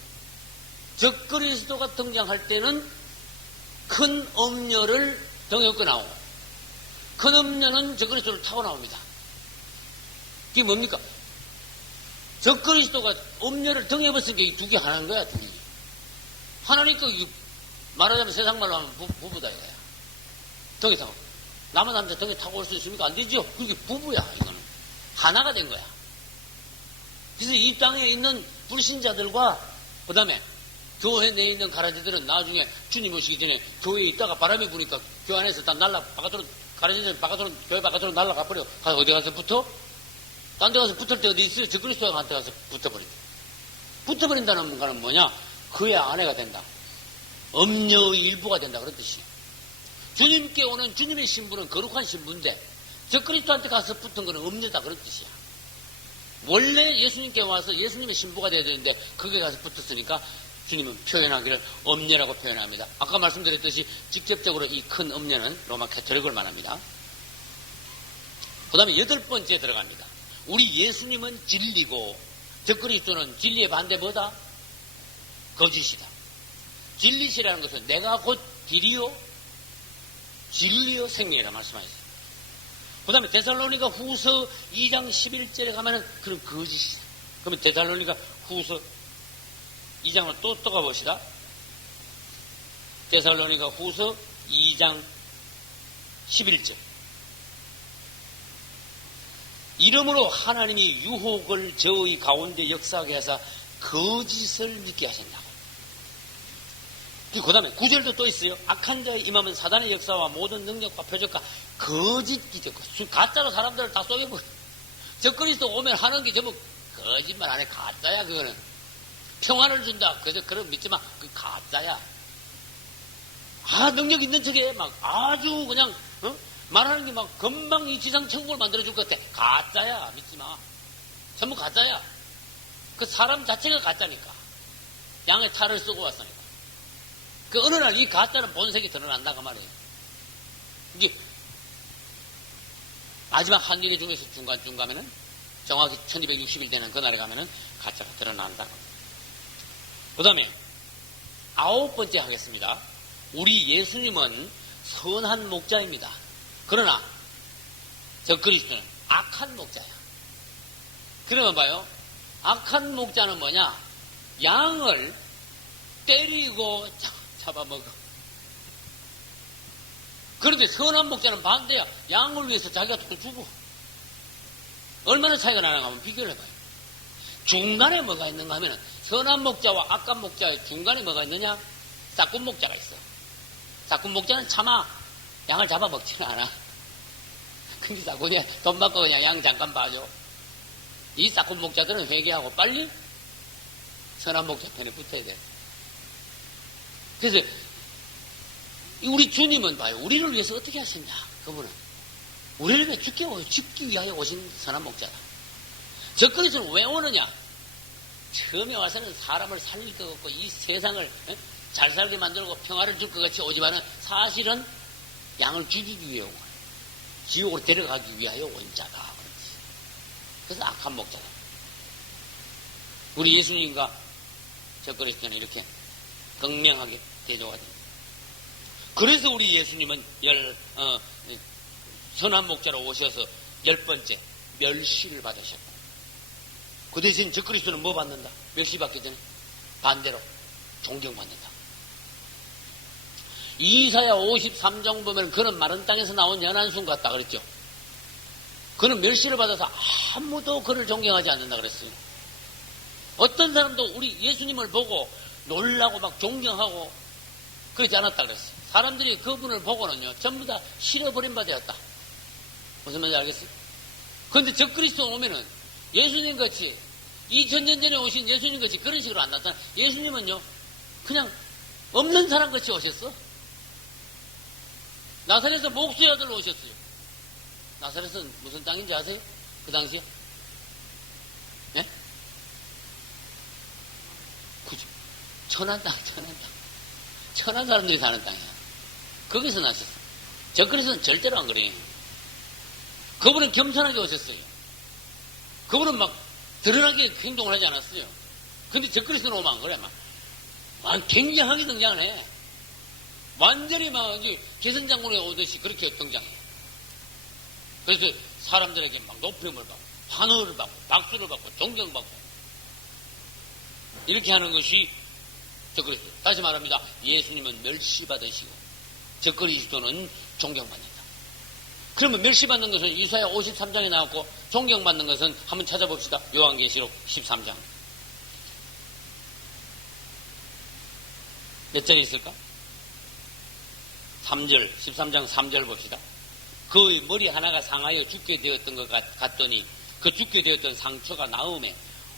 적그리스도가 등장할 때는 큰 음녀를 등에 업고 나오고 큰 음녀는 적그리스도를 타고 나옵니다. 이게 뭡니까? 적그리스도가 음녀를 등에 업었으니까 이 두 개 하나인 거야. 둘이 하나니까 말하자면 세상 말로 하면 부부다 이거야. 등에 타고 남은 남자 등에 타고 올 수 있습니까? 안 되죠. 그게 부부야. 이거는 하나가 된 거야. 그래서 이 땅에 있는 불신자들과 그 다음에 교회 내에 있는 가라지들은 나중에 주님 오시기 전에 교회에 있다가 바람이 부니까 교회 안에서 다 바깥으로 가라지들 바깥으로 교회 바깥으로 날아가 버려. 가서 어디 가서 붙어? 딴 데 가서 붙을 때 어디 있어요? 적그리스도한테 가서 붙어버린다. 붙어버린다는 거는 뭐냐? 그의 아내가 된다. 음녀의 일부가 된다 그런 뜻이에요. 주님께 오는 주님의 신부는 거룩한 신부인데 적그리스도한테 가서 붙은 거는 음녀다 그런 뜻이야. 원래 예수님께 와서 예수님의 신부가 되어야 되는데 거기에 가서 붙었으니까 주님은 표현하기를 음녀라고 표현합니다. 아까 말씀드렸듯이 직접적으로 이 큰 음녀는 로마 가톨릭을 말합니다. 그 다음에 8번째 들어갑니다. 우리 예수님은 진리고 적그리스도는 진리의 반대 뭐다? 거짓이다. 진리시라는 것은 내가 곧 길이요 진리요 생명이라 말씀하셨어요. 그 다음에 데살로니가 후서 2장 11절에 가면은 그런 거짓이다. 그러면 데살로니가 후서 2장을 또 가봅시다. 데살로니가 후서 2장 11절. 이러므로 하나님이 유혹을 저의 가운데 역사하게 하사 거짓을 믿게 하신다고. 그 다음에 9절도 또 있어요. 악한 자의 임하면 사단의 역사와 모든 능력과 표적과 거짓 기적과 가짜로 사람들을 다 속여버려. 적그리스도 오면 하는 게 전부 거짓말 안에 가짜야. 그거는 평안을 준다. 그래서 그런 믿지 마. 그 가짜야. 능력 있는 척해. 막 아주 그냥 말하는 게 막 금방 이 지상 천국을 만들어줄 것 같아. 가짜야. 믿지 마. 전부 가짜야. 그 사람 자체가 가짜니까. 양의 탈을 쓰고 왔으니까. 그 어느 날 이 가짜는 본색이 드러난다고 말이에요. 이게 마지막 한계계 중에서 중간쯤 가면은 정확히 1260일 되는 그날에 가면은 가짜가 드러난다고. 그 다음에 9번째 하겠습니다. 우리 예수님은 선한 목자입니다. 그러나 적그리스도는 악한 목자야. 그러면 봐요. 악한 목자는 뭐냐? 양을 때리고 잡아먹어. 그런데 선한 목자는 반대야. 양을 위해서 자기가 또 주고. 얼마나 차이가 나는가 한번 비교를 해봐요. 중간에 뭐가 있는가 하면은 선한 목자와 악한 목자의 중간에 뭐가 있느냐? 싹군 목자가 있어. 싹군 목자는 차마 양을 잡아먹지는 않아. 근데 싹군이 돈 받고 그냥 양 잠깐 봐줘. 이 싹군 목자들은 회개하고 빨리 선한 목자 편에 붙어야 돼. 그래서 우리 주님은 봐요. 우리를 위해서 어떻게 하셨냐? 그분은 우리를 위해 죽기 위하여 오신 선한 목자다. 적그리스도는 왜 오느냐? 처음에 와서는 사람을 살릴 것 같고 이 세상을 잘 살게 만들고 평화를 줄 것 같이 오지만은 사실은 양을 죽이기 위해 온 거예요. 지옥으로 데려가기 위하여 온 자다. 그래서 악한 목자다. 우리 예수님과 적그리스도는 이렇게 극명하게 대조가 됩니다. 그래서 우리 예수님은 선한 목자로 오셔서 10번째 멸시를 받으셨고, 그 대신 적그리스도는 뭐 받는다? 멸시받기 전에 반대로 존경받는다. 이사야 53장 보면 그는 마른 땅에서 나온 연한 순 같다 그랬죠. 그는 멸시를 받아서 아무도 그를 존경하지 않는다 그랬어요. 어떤 사람도 우리 예수님을 보고 놀라고 막 존경하고 그러지 않았다 그랬어요. 사람들이 그분을 보고는요 전부 다 실어버린 바 되었다. 무슨 말인지 알겠어요? 그런데 적그리스도 오면은 예수님 같이 2000년 전에 오신 예수님 같이 그런 식으로 안 나타나. 예수님은요 그냥 없는 사람 같이 오셨어. 나사렛에서 목수의 아들로 오셨어요. 나사렛은 무슨 땅인지 아세요? 그 당시에? 네? 그죠. 천한 땅. 천한 사람들이 사는 땅이야. 거기서 나셨어. 적그리스도는 절대로 안 그래요. 그분은 겸손하게 오셨어요. 그분은 막 드러나게 행동을 하지 않았어요. 근데 적그리스도는 오면 안 그래. 막 굉장하게 등장을 해. 완전히 막 개선장군에 오듯이 그렇게 등장해. 그래서 사람들에게 막 높임을 받고 환호를 받고 박수를 받고 존경받고 이렇게 하는 것이 적그리스도. 다시 말합니다. 예수님은 멸시받으시고 적그리스도는 존경받는다. 그러면 멸시받는 것은 이사야 53장에 나왔고 존경받는 것은 한번 찾아봅시다. 요한계시록 13장. 몇 장에 있을까? 3절, 13장 3절 봅시다. 그의 머리 하나가 상하여 죽게 되었던 것 같더니 그 죽게 되었던 상처가 나음에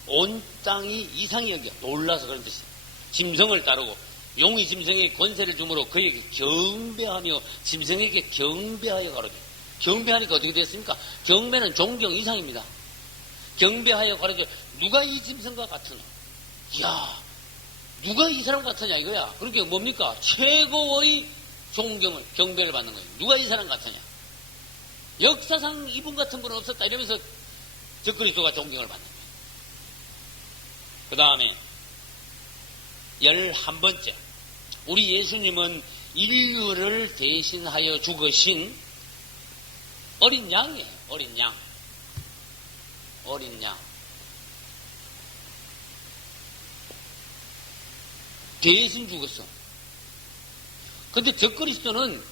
온 땅이 이상히 여겨 놀라서 그런 뜻이에요. 짐승을 따르고 용이 짐승에게 권세를 주므로 그에게 경배하며 짐승에게 경배하여 가로되. 경배하니까 어떻게 됐습니까? 경배는 존경 이상입니다. 경배하여 가로되 누가 이 짐승과 같으냐? 이야, 누가 이 사람 같으냐 이거야. 그러니까 뭡니까? 최고의 존경을, 경배를 받는 거예요. 누가 이 사람 같으냐? 역사상 이분 같은 분은 없었다. 이러면서 적그리스도가 존경을 받는 거예요. 그 다음에 11번째. 우리 예수님은 인류를 대신하여 죽으신 어린 양이에요. 어린 양. 어린 양. 대신 죽었어. 근데 적그리스도는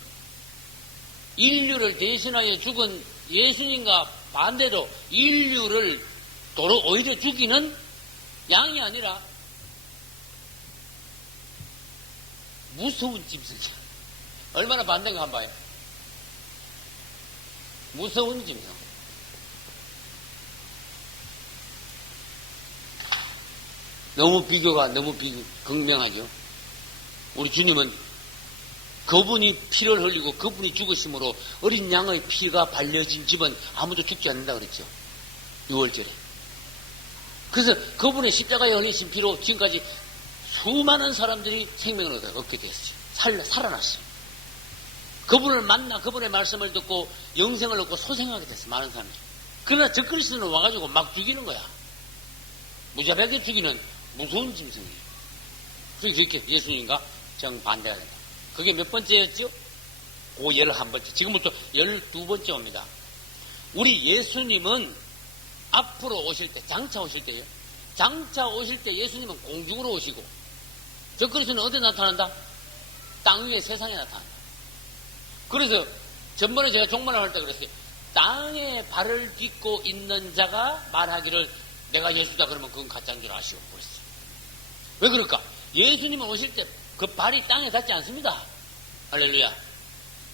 인류를 대신하여 죽은 예수님과 반대로 인류를 오히려 죽이는 양이 아니라 무서운 짐승이야. 얼마나 반대가 한번 봐요. 무서운 짐승. 너무 비교가 극명하죠. 우리 주님은 그분이 피를 흘리고 그분이 죽으심으로 어린 양의 피가 발려진 집은 아무도 죽지 않는다 그랬죠. 6월절에. 그래서 그분의 십자가에 흘리신 피로 지금까지 수많은 사람들이 생명을 얻게 됐어요. 살아났어요. 그분을 만나 그분의 말씀을 듣고 영생을 얻고 소생하게 됐어요. 많은 사람들이. 그러나 적그리스도는 와가지고 막 죽이는 거야. 무자비하게 죽이는 무서운 짐승이에요. 그래서 이렇게 예수님과 정반대가 된다. 그게 몇 번째였죠? 11번째. 지금부터 12번째 옵니다. 우리 예수님은 앞으로 오실 때, 장차 오실 때요. 장차 오실 때 예수님은 공중으로 오시고, 적그리스도는 어디 나타난다? 땅 위에 세상에 나타난다. 그래서 전번에 제가 종말을 할 때 그랬어요. 땅에 발을 딛고 있는 자가 말하기를 내가 예수다 그러면 그건 가짜인 줄 아시오. 그랬어요. 왜 그럴까? 예수님은 오실 때 그 발이 땅에 닿지 않습니다. 할렐루야.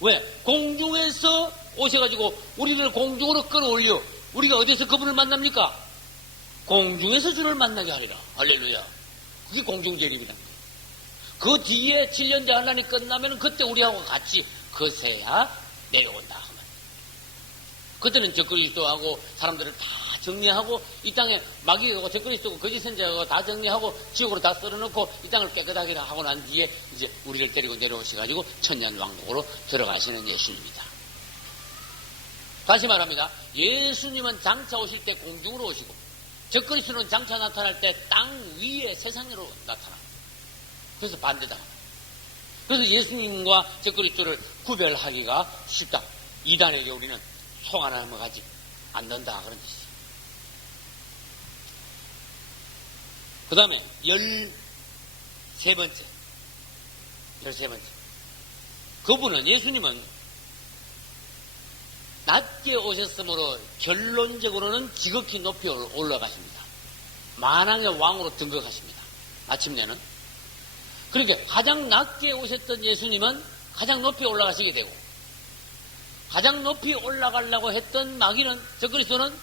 왜? 공중에서 오셔가지고 우리를 공중으로 끌어올려. 우리가 어디서 그분을 만납니까? 공중에서 주를 만나게 하리라. 할렐루야. 그게 공중재림이라는 거예요. 그 뒤에 7년제 환란이 끝나면 그때 우리하고 같이 거세야 내려온다. 그때는 적그리스도하고 사람들을 다 정리하고 이 땅에 마귀하고 적그리스도고 거짓 선지자하고 다 정리하고 지옥으로 다 썰어놓고 이 땅을 깨끗하게 하고 난 뒤에 이제 우리를 데리고 내려오셔가지고 천년왕국으로 들어가시는 예수님입니다. 다시 말합니다. 예수님은 장차 오실 때 공중으로 오시고 적그리스도는 장차 나타날 때 땅 위에 세상으로 나타납니다. 그래서 반대다. 그래서 예수님과 적그리스도를 구별하기가 쉽다. 이단에게 우리는 송아나 넘어가지 않는다 그런 뜻이에요. 그 다음에 13번째. 그분은 예수님은 낮게 오셨으므로 결론적으로는 지극히 높이 올라가십니다. 만왕의 왕으로 등극하십니다. 마침내는. 그러니까 가장 낮게 오셨던 예수님은 가장 높이 올라가시게 되고 가장 높이 올라가려고 했던 마귀는 적그리스도는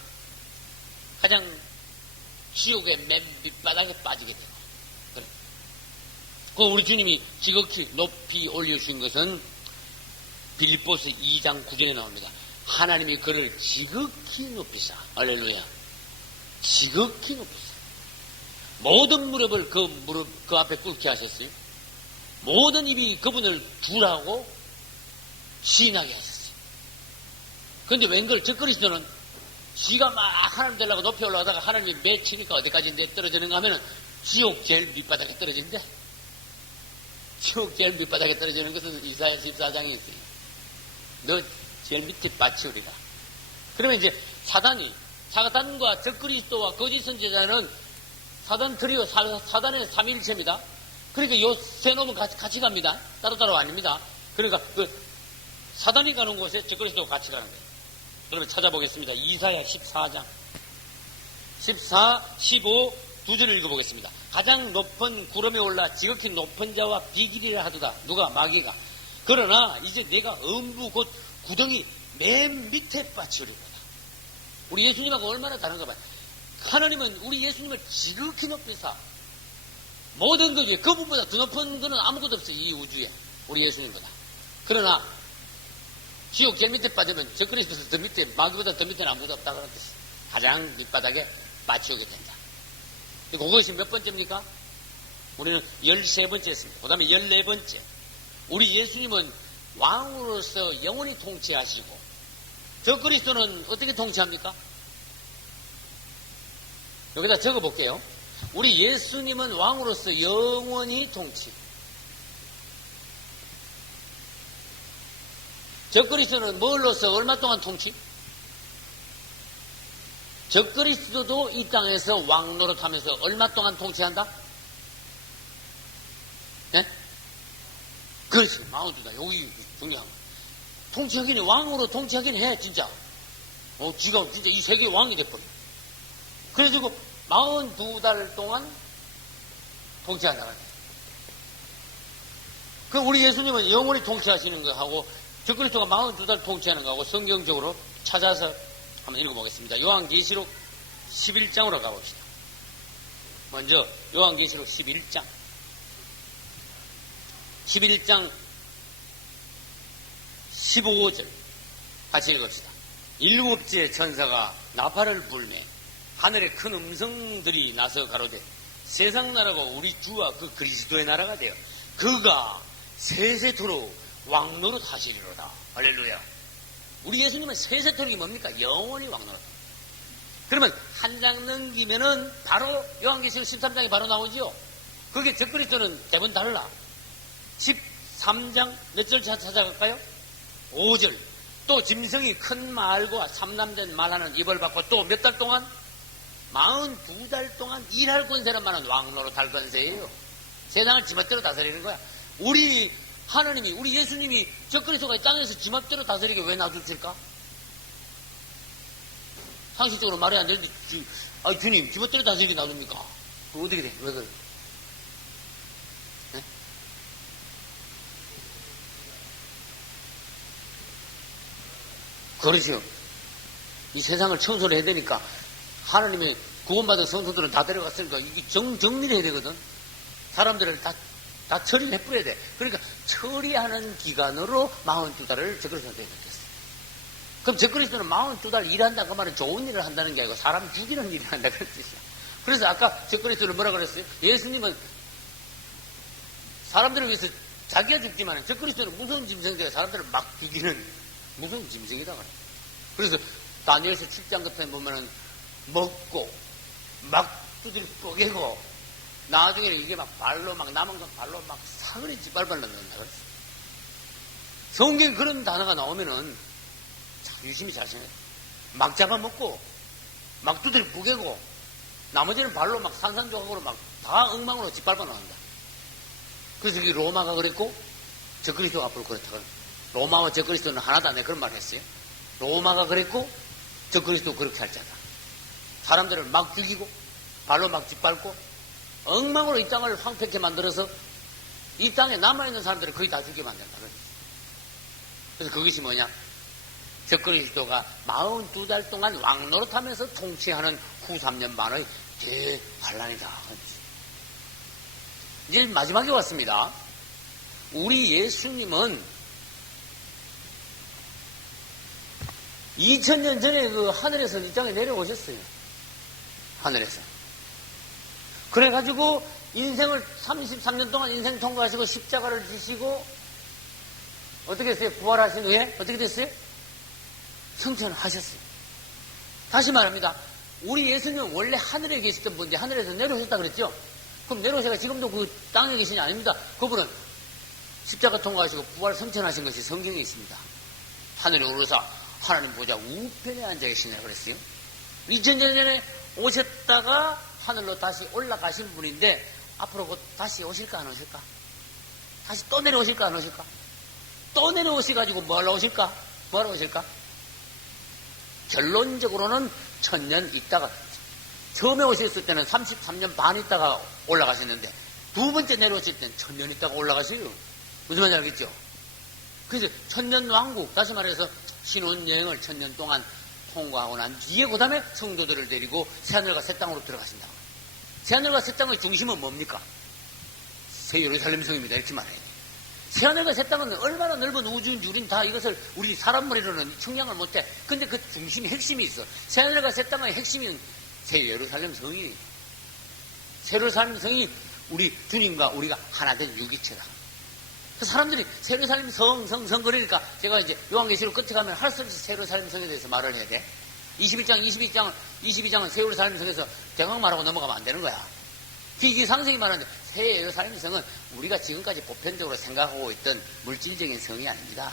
가장 지옥의 맨 밑바닥에 빠지게 되고 그래. 그 우리 주님이 지극히 높이 올려주신 것은 빌립보서 2장 9절에 나옵니다. 하나님이 그를 지극히 높이사 할렐루야 지극히 높이사 모든 무릎을 그 앞에 꿇게 하셨어요. 모든 입이 그분을 두라고 시인하게 하셨어요. 그런데 웬걸 적그리스도는 지가 막 하나님 되려고 높이 올라가다가 하나님이 맺히니까 어디까지인데 떨어지는가 하면은 지옥 제일 밑바닥에 떨어진대. 지옥 제일 밑바닥에 떨어지는 것은 이사야 14장에 있어요. 너 제일 밑에 빠치우리라. 그러면 이제 사단과 적그리스도와 거짓 선지자는 사단 트리오, 사단의 삼위일체입니다. 그러니까 요 세 놈은 같이 갑니다. 따로따로 아닙니다. 그러니까 그 사단이 가는 곳에 적그리스도가 같이 가는 거예요. 그러면 찾아보겠습니다. 이사야 14장 14, 15 두 절을 읽어보겠습니다. 가장 높은 구름에 올라 지극히 높은 자와 비길이라 하도다. 누가? 마귀가. 그러나 이제 내가 음부 곧 구덩이 맨 밑에 빠치우리로다. 우리 예수님하고 얼마나 다른가 봐요. 하나님은 우리 예수님을 지극히 높이사 모든 것 중에 그분보다 더 높은 것은 아무것도 없어요. 이 우주에 우리 예수님보다. 그러나 지옥 제일 밑에 빠지면 적그리스도에서 더 밑에 마귀보다 더 밑에는 아무것도 없다 그런 뜻이에요. 가장 밑바닥에 빠치우게 된다. 그것이 몇 번째입니까? 우리는 13번째였습니다. 그 다음에 14번째. 우리 예수님은 왕으로서 영원히 통치하시고 적그리스도는 어떻게 통치합니까? 여기다 적어볼게요. 우리 예수님은 왕으로서 영원히 통치. 적그리스도는 뭘로서 얼마 동안 통치? 적그리스도도 이 땅에서 왕 노릇하면서 얼마 동안 통치한다? 네? 그렇지. 42다. 여기 중요한 거. 통치하기는 왕으로 통치하긴 해 진짜. 지가 진짜 이 세계 왕이 됐거든. 그래가지고 42달 동안 통치한다. 그 우리 예수님은 영원히 통치하시는 거하고 적그리스도가 42달 통치하는 거하고 성경적으로 찾아서 한번 읽어보겠습니다. 요한계시록 11장으로 가봅시다. 먼저 요한계시록 11장 15절 같이 읽읍시다. 일곱째 천사가 나팔을 불매 하늘에 큰 음성들이 나서 가로되 세상 나라가 우리 주와 그 그리스도의 나라가 되어 그가 세세토록 왕노릇 하시리로다. 할렐루야. 우리 예수님은 세세토록이 뭡니까? 영원히 왕노릇. 그러면 한 장 넘기면은 바로 요한계시록 13장이 바로 나오죠. 그게 적그리스도는 대부분 달라. 13장 몇 절 찾아갈까요? 5절. 또 짐승이 큰 말과 삼남된 말하는 입을 받고 또 몇 달 동안? 42달 동안 일할 권세란 말은 왕노릇 할 권세예요. 세상을 지멋대로 다스리는 거야. 우리 하나님이, 우리 예수님이 적그리스도가 이 땅에서 지멋대로 다스리게 왜 놔두실까? 상식적으로 말이 안 되는데, 주님, 지멋대로 다스리게 놔둡니까? 그럼 어떻게 돼? 왜 그래? 네? 그러죠. 이 세상을 청소를 해야 되니까 하나님의 구원받은 성도들은 다 데려갔으니까 이게 정리를 해야 되거든. 사람들을 다 처리를 해버려야 돼. 그러니까 처리하는 기간으로 42달을 적그리스도한테 했겠어. 그럼 적그리스도는 42달 일한다 그 말은 좋은 일을 한다는 게 아니고 사람 죽이는 일을 한다 그런 뜻이야. 그래서 아까 적그리스도를 뭐라 그랬어요? 예수님은 사람들을 위해서 자기가 죽지만 적그리스도는 무서운 짐승들이 사람들을 막 죽이는 무서운 짐승이다 그래. 그래서 다니엘서 7장 같은 데 보면은 먹고 막 두드려 뽀개고 나중에는 이게 막 발로 막 남은 건 발로 막 사거리 짓밟아 넣는다 그랬어. 성경에 그런 단어가 나오면은 유심히 잘 생각해. 막 잡아먹고 막 두드려 뽀개고 나머지는 발로 막 산산조각으로 막 다 엉망으로 짓밟아 나온다. 그래서 이 로마가 그랬고 적그리스도가 앞으로 그렇다 그래. 로마와 적그리스도는 하나다 내 그런 말 했어요. 로마가 그랬고 적그리스도 그렇게 할 자다. 사람들을 막 죽이고 발로 막 짓밟고 엉망으로 이 땅을 황폐케 만들어서 이 땅에 남아있는 사람들을 거의 다 죽게 만든다. 그래서 그것이 뭐냐? 적그리스도가 42달 동안 왕노릇하면서 통치하는 후 3년 반의 대환란이다. 이제 마지막에 왔습니다. 우리 예수님은 2000년 전에 그 하늘에서 이 땅에 내려오셨어요. 하늘에서. 그래가지고 인생을 33년 동안 인생 통과하시고 십자가를 지시고 어떻게 했어요? 부활하신 후에 어떻게 됐어요? 승천을 하셨어요. 다시 말합니다. 우리 예수님은 원래 하늘에 계시던 분인데 하늘에서 내려오셨다 그랬죠? 그럼 내려오셔가 지금도 그 땅에 계시냐? 아닙니다. 그분은 십자가 통과하시고 부활 승천하신 것이 성경에 있습니다. 하늘에 오르사 하나님 보좌 우편에 앉아 계시냐 그랬어요. 2000년 전에 오셨다가 하늘로 다시 올라가신 분인데 앞으로 곧 다시 오실까 안 오실까? 다시 또 내려오실까 안 오실까? 또 내려오셔가지고 뭐하러 오실까? 뭐하러 오실까? 결론적으로는 1000년 있다가 처음에 오셨을 때는 33년 반 있다가 올라가셨는데 두 번째 내려오실 때는 1000년 있다가 올라가셔요. 무슨 말인지 알겠죠? 그래서 1000년 왕국, 다시 말해서 신혼여행을 1000년 동안 통과하고 난 뒤에 그 다음에 성도들을 데리고 새하늘과 새 땅으로 들어가신다. 새하늘과 새 땅의 중심은 뭡니까? 새 예루살렘 성입니다. 이렇게 말해야 돼요. 새하늘과 새 땅은 얼마나 넓은 우주인 줄 우린 다 이것을 우리 사람 머리로는 측량을 못해. 근데 그 중심이 핵심이 있어. 새하늘과 새 땅의 핵심은 새 예루살렘 성이. 새 예루살렘 성이 우리 주님과 우리가 하나 된 유기체다. 그 사람들이 새 예루살렘 성 그러니까 제가 이제 요한계시록 끝에 가면 할 수 없이 새 예루살렘 성에 대해서 말을 해야 돼. 22장은 새 예루살렘 성에서 대강 말하고 넘어가면 안 되는 거야. 이게 상세히 말하는데 새 예루살렘 성은 우리가 지금까지 보편적으로 생각하고 있던 물질적인 성이 아닙니다.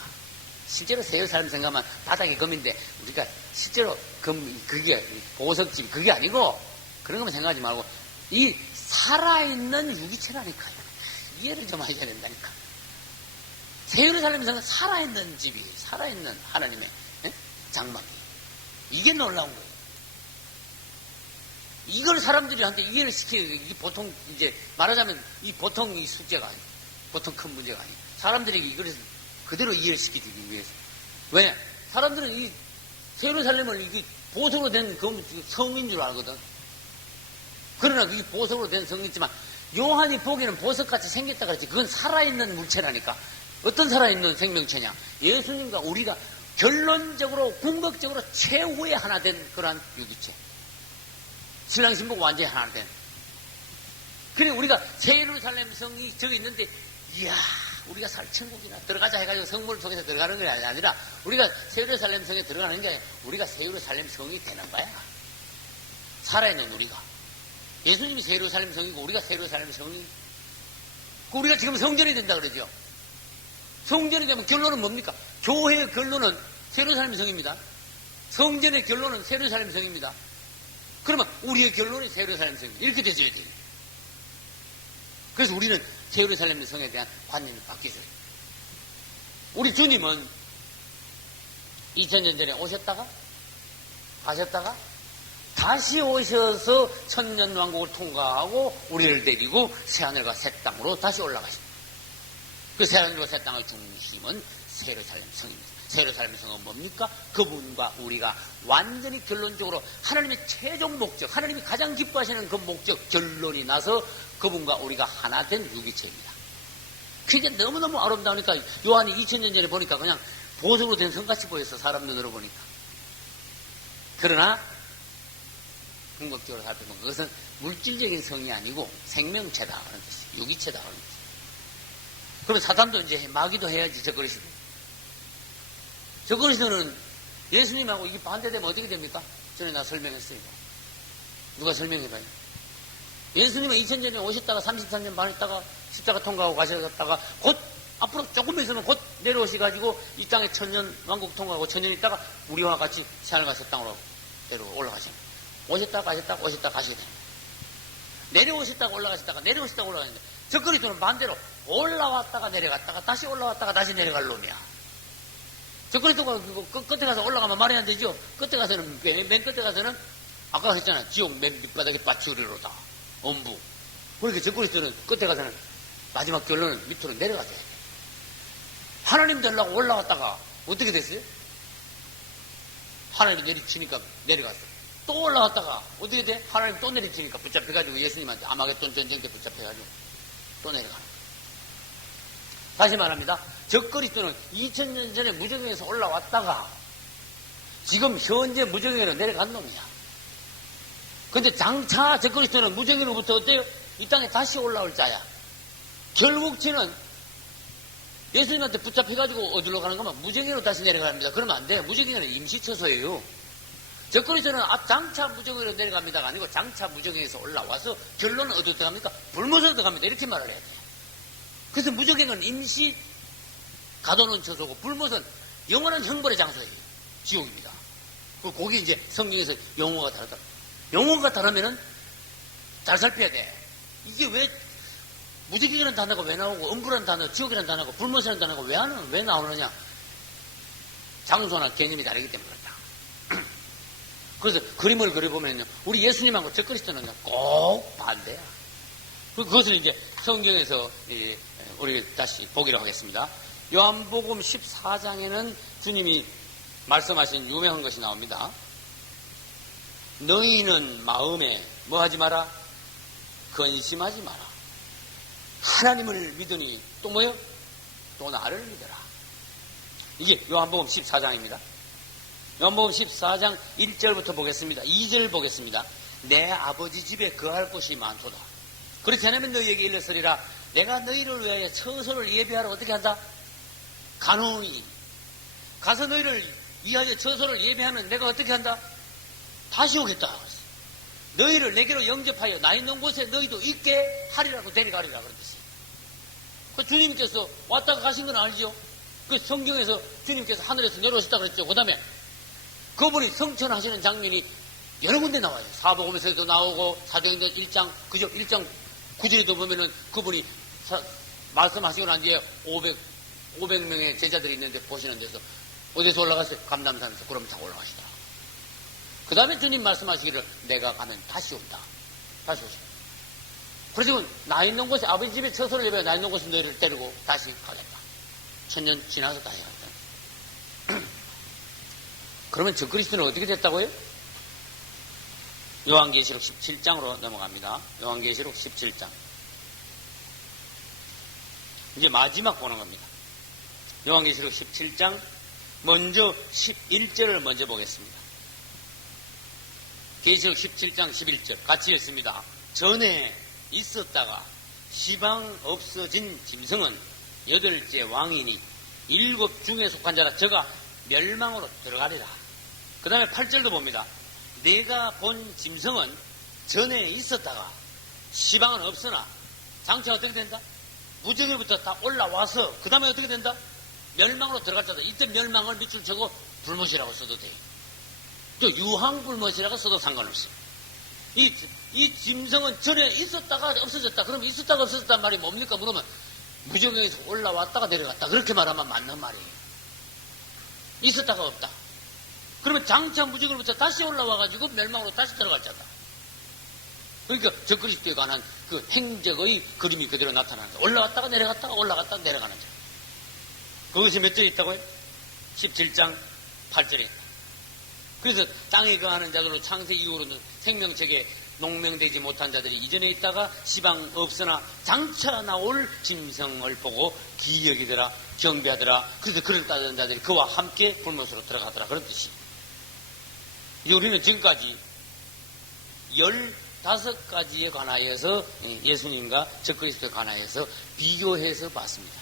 실제로 새 예루살렘 성 가면 바닥이 금인데 우리가 실제로 그게 보석집 그게 아니고 그런 것만 생각하지 말고 이 살아있는 유기체라니까요. 이해를 좀 하셔야 된다니까. 새 예루살렘 성은 살아있는 집이 살아있는 하나님의 장막이 이게 놀라운 거예요. 이걸 사람들한테 이해를 시키기 보통 이제 말하자면 이 보통 이 숙제가 아니에요. 보통 큰 문제가 아니에요. 사람들에게 이걸 그대로 이해를 시키기 위해서. 왜? 사람들은 이 새 예루살렘을 이게 보석으로 된 성인 줄 알거든. 그러나 그게 보석으로 된 성이지만 요한이 보기에는 보석같이 생겼다 그랬지. 그건 살아있는 물체라니까. 어떤 살아있는 생명체냐? 예수님과 우리가 결론적으로 궁극적으로 최후의 하나 된 그러한 유기체. 신랑 신부가 완전히 하나 된. 그래 우리가 새 예루살렘 성이 저기 있는데 이야 우리가 살 천국이나 들어가자 해가지고 성문을 통해서 들어가는 게 아니라 우리가 새 예루살렘 성에 들어가는 게 아니라 우리가 새 예루살렘 성이 되는 거야. 살아있는 우리가. 예수님이 새 예루살렘 성이고 우리가 새 예루살렘 성이. 우리가 지금 성전이 된다 그러죠. 성전이 되면 결론은 뭡니까? 교회의 결론은 새 예루살렘 성입니다. 성전의 결론은 새 예루살렘 성입니다. 그러면 우리의 결론이 새 예루살렘 성입니다. 이렇게 되셔야 돼요. 그래서 우리는 새 예루살렘 성에 대한 관념이 바뀌어져요. 우리 주님은 2000년 전에 오셨다가 가셨다가 다시 오셔서 천년왕국을 통과하고 우리를 데리고 새하늘과 새 땅으로 다시 올라가십니다. 그 새하늘과 새 땅의 중심은 새 예루살렘 성입니다. 새 예루살렘 성은 뭡니까? 그분과 우리가 완전히 결론적으로 하나님의 최종 목적, 하나님이 가장 기뻐하시는 그 목적 결론이 나서 그분과 우리가 하나 된 유기체입니다. 그게 너무너무 아름다우니까 요한이 2000년 전에 보니까 그냥 보석으로 된 성같이 보였어, 사람 눈으로 보니까. 그러나 궁극적으로 살펴보면 그것은 물질적인 성이 아니고 생명체다 하는 뜻이에요. 유기체다 하는 뜻이에요. 그러면 사단도 이제 마귀도 해야지. 저그리스도는 예수님하고 이게 반대되면 어떻게 됩니까? 전에 나 설명했어요. 누가 설명해봐요. 예수님은 2000년에 오셨다가 33년 반 있다가 십자가 통과하고 가셨다가 곧 앞으로 조금 있으면 곧 내려오셔가지고 이 땅에 천년 왕국 통과하고 천년 있다가 우리와 같이 삶아서 땅으로 올라가십니다. 오셨다가 가셨다가 오셨다가 가셔야 됩니다. 내려오셨다가 올라가셨다가 내려오셨다가 올라가는데 적그리스도는 반대로 올라왔다가 내려갔다가 다시 올라왔다가 다시 내려갈 놈이야. 적그리스도가 끝에 가서 올라가면 말이 안 되죠. 끝에 가서는 맨 끝에 가서는 아까 했잖아. 지옥 맨 밑바닥에 빠치우리로다. 엄부. 그러니까 적그리스도는 끝에 가서는 마지막 결론은 밑으로 내려가줘야 돼. 하나님 되려고 올라왔다가 어떻게 됐어요? 하나님이 내리치니까 내려갔어. 또 올라왔다가 어떻게 돼? 하나님 또 내리치니까 붙잡혀가지고 예수님한테 아마겟돈 전쟁 때 붙잡혀가지고 또 내려가는 거야. 다시 말합니다. 적그리스도는 2000년 전에 무적행에서 올라왔다가 지금 현재 무적행으로 내려간 놈이야. 근데 장차 적그리스도는 무적행으로부터 어때요? 이 땅에 다시 올라올 자야. 결국 지는 예수님한테 붙잡혀가지고 어디로 가는 거면 무적행으로 다시 내려갑니다. 그러면 안 돼요. 무적행은 임시처소예요. 적그리스도는 장차 무적행으로 내려갑니다가 아니고 장차 무적행에서 올라와서 결론은 어디로 들어갑니까? 불못으로 들어갑니다. 이렇게 말을 해야 돼요. 그래서 무적행은 임시 가둬놓은 처소고 불못은 영원한 형벌의 장소예요. 지옥입니다. 거기 이제 성경에서 용어가 다르다. 용어가 다르면은 잘 살펴야 돼. 이게 왜 무적행이라는 단어가 왜 나오고 엄부라는 단어, 지옥이라는 단어가 불못이라는 단어가 왜 나오느냐? 장소나 개념이 다르기 때문에 그렇다. 그래서 그림을 그려보면요, 우리 예수님하고 적그리스도는 꼭 반대야. 그것을 이제 성경에서 우리 다시 보기로 하겠습니다. 요한복음 14장에는 주님이 말씀하신 유명한 것이 나옵니다. 너희는 마음에 뭐 하지 마라? 근심하지 마라. 하나님을 믿으니 또 뭐요? 또 나를 믿어라. 이게 요한복음 14장입니다. 요한복음 14장 1절부터 보겠습니다. 2절 보겠습니다. 내 아버지 집에 거할 곳이 많도다. 그렇지 않으면 너희에게 일렀으리라. 내가 너희를 위하여 처소를 예비하러 어떻게 한다? 가노니. 가서 너희를 위하여 처소를 예비하면 내가 어떻게 한다? 다시 오겠다. 너희를 내게로 영접하여 나 있는 곳에 너희도 있게 하리라고 데려가리라 그런 뜻이에요. 그 주님께서 왔다가 가신 건 알죠? 그 성경에서 주님께서 하늘에서 내려오셨다 그랬죠. 그 다음에 그분이 성천하시는 장면이 여러 군데 나와요. 사복음에서도 나오고 사도행전 1장, 그죠? 1장 9절에도 보면은 그분이 말씀하시고 난 뒤에 500명의 제자들이 있는데 보시는 데서 어디서 올라갔어요? 감람산에서. 그러면 다 올라가시다. 그 다음에 주님 말씀하시기를 내가 가면 다시 온다. 다시 오시다. 그래서 나 있는 곳에 아버지 집에 처소를 예배해 나 있는 곳에 너희를 데리고 다시 가겠다. 1000년 지나서 다시 가겠다. 그러면 적그리스도는 어떻게 됐다고요? 요한계시록 17장으로 넘어갑니다. 요한계시록 17장. 이제 마지막 보는 겁니다. 요한계시록 17장 먼저 11절을 먼저 보겠습니다. 계시록 17장 11절 같이 읽습니다. 전에 있었다가 시방 없어진 짐승은 8째 왕이니 7 중에 속한 자라. 저가 멸망으로 들어가리라. 그 다음에 8절도 봅니다. 내가 본 짐승은 전에 있었다가 시방은 없으나 장차 어떻게 된다? 무적일부터 다 올라와서 그 다음에 어떻게 된다? 멸망으로 들어갈 자다. 이때 멸망을 밑줄 쳐고 불못이라고 써도 돼요. 또 유황불못이라고 써도 상관없어요. 이 짐승은 전에 있었다가 없어졌다. 그럼 있었다가 없어졌단 말이 뭡니까? 물으면 무적에서 올라왔다가 내려갔다. 그렇게 말하면 맞는 말이에요. 있었다가 없다. 그러면 장차 무적으로부터 다시 올라와가지고 멸망으로 다시 들어갈 자다. 그러니까 적그리스도에 관한 그 행적의 그림이 그대로 나타나는 거예요. 올라왔다가 내려갔다가 올라갔다가 내려가는 자. 그것이 몇 절에 있다고요? 17장 8절에 있다. 그래서 땅에 거하는 자들로 창세 이후로는 생명책에 농명되지 못한 자들이 이전에 있다가 시방 없으나 장차 나올 짐승을 보고 기여기더라 경배하더라. 그래서 그를 따르는 자들이 그와 함께 불못으로 들어가더라. 그런 뜻이. 우리는 지금까지 15가지에 관하여서 예수님과 적그리스도에 관하여서 비교해서 봤습니다.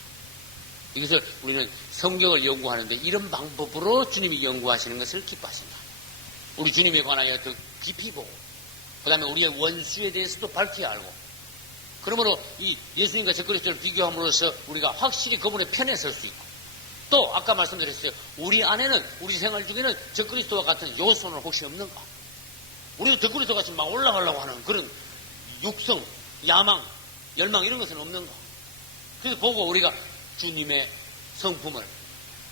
이것을 우리는 성경을 연구하는데 이런 방법으로 주님이 연구하시는 것을 기뻐하신다. 우리 주님에 관하여 더 깊이 보고 그 다음에 우리의 원수에 대해서도 밝히 알고 그러므로 이 예수님과 적그리스도를 비교함으로써 우리가 확실히 그분의 편에 설 수 있고 또 아까 말씀드렸어요. 우리 안에는 우리 생활 중에는 적그리스도와 같은 요소는 혹시 없는가? 우리도 적그리스도 같이 막 올라가려고 하는 그런 육성, 야망, 열망 이런 것은 없는가? 그래서 보고 우리가 주님의 성품을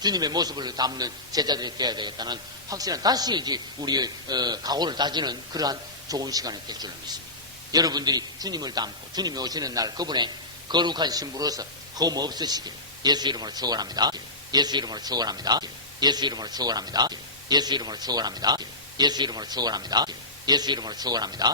주님의 모습을 담는 제자들이 되어야 되겠다는 확실한 다시 이제 우리의 각오를 다지는 그러한 좋은 시간이 될 줄로 믿습니다. 여러분들이 주님을 닮고 주님이 오시는 날 그분의 거룩한 신부로서 흠 없으시길 예수 이름으로 축원합니다. 예수 이름으로 축원합니다. 예수 이름으로 축원합니다. 예수 이름으로 축원합니다. 예수 이름으로 축원합니다. 예수 이름으로 축원합니다.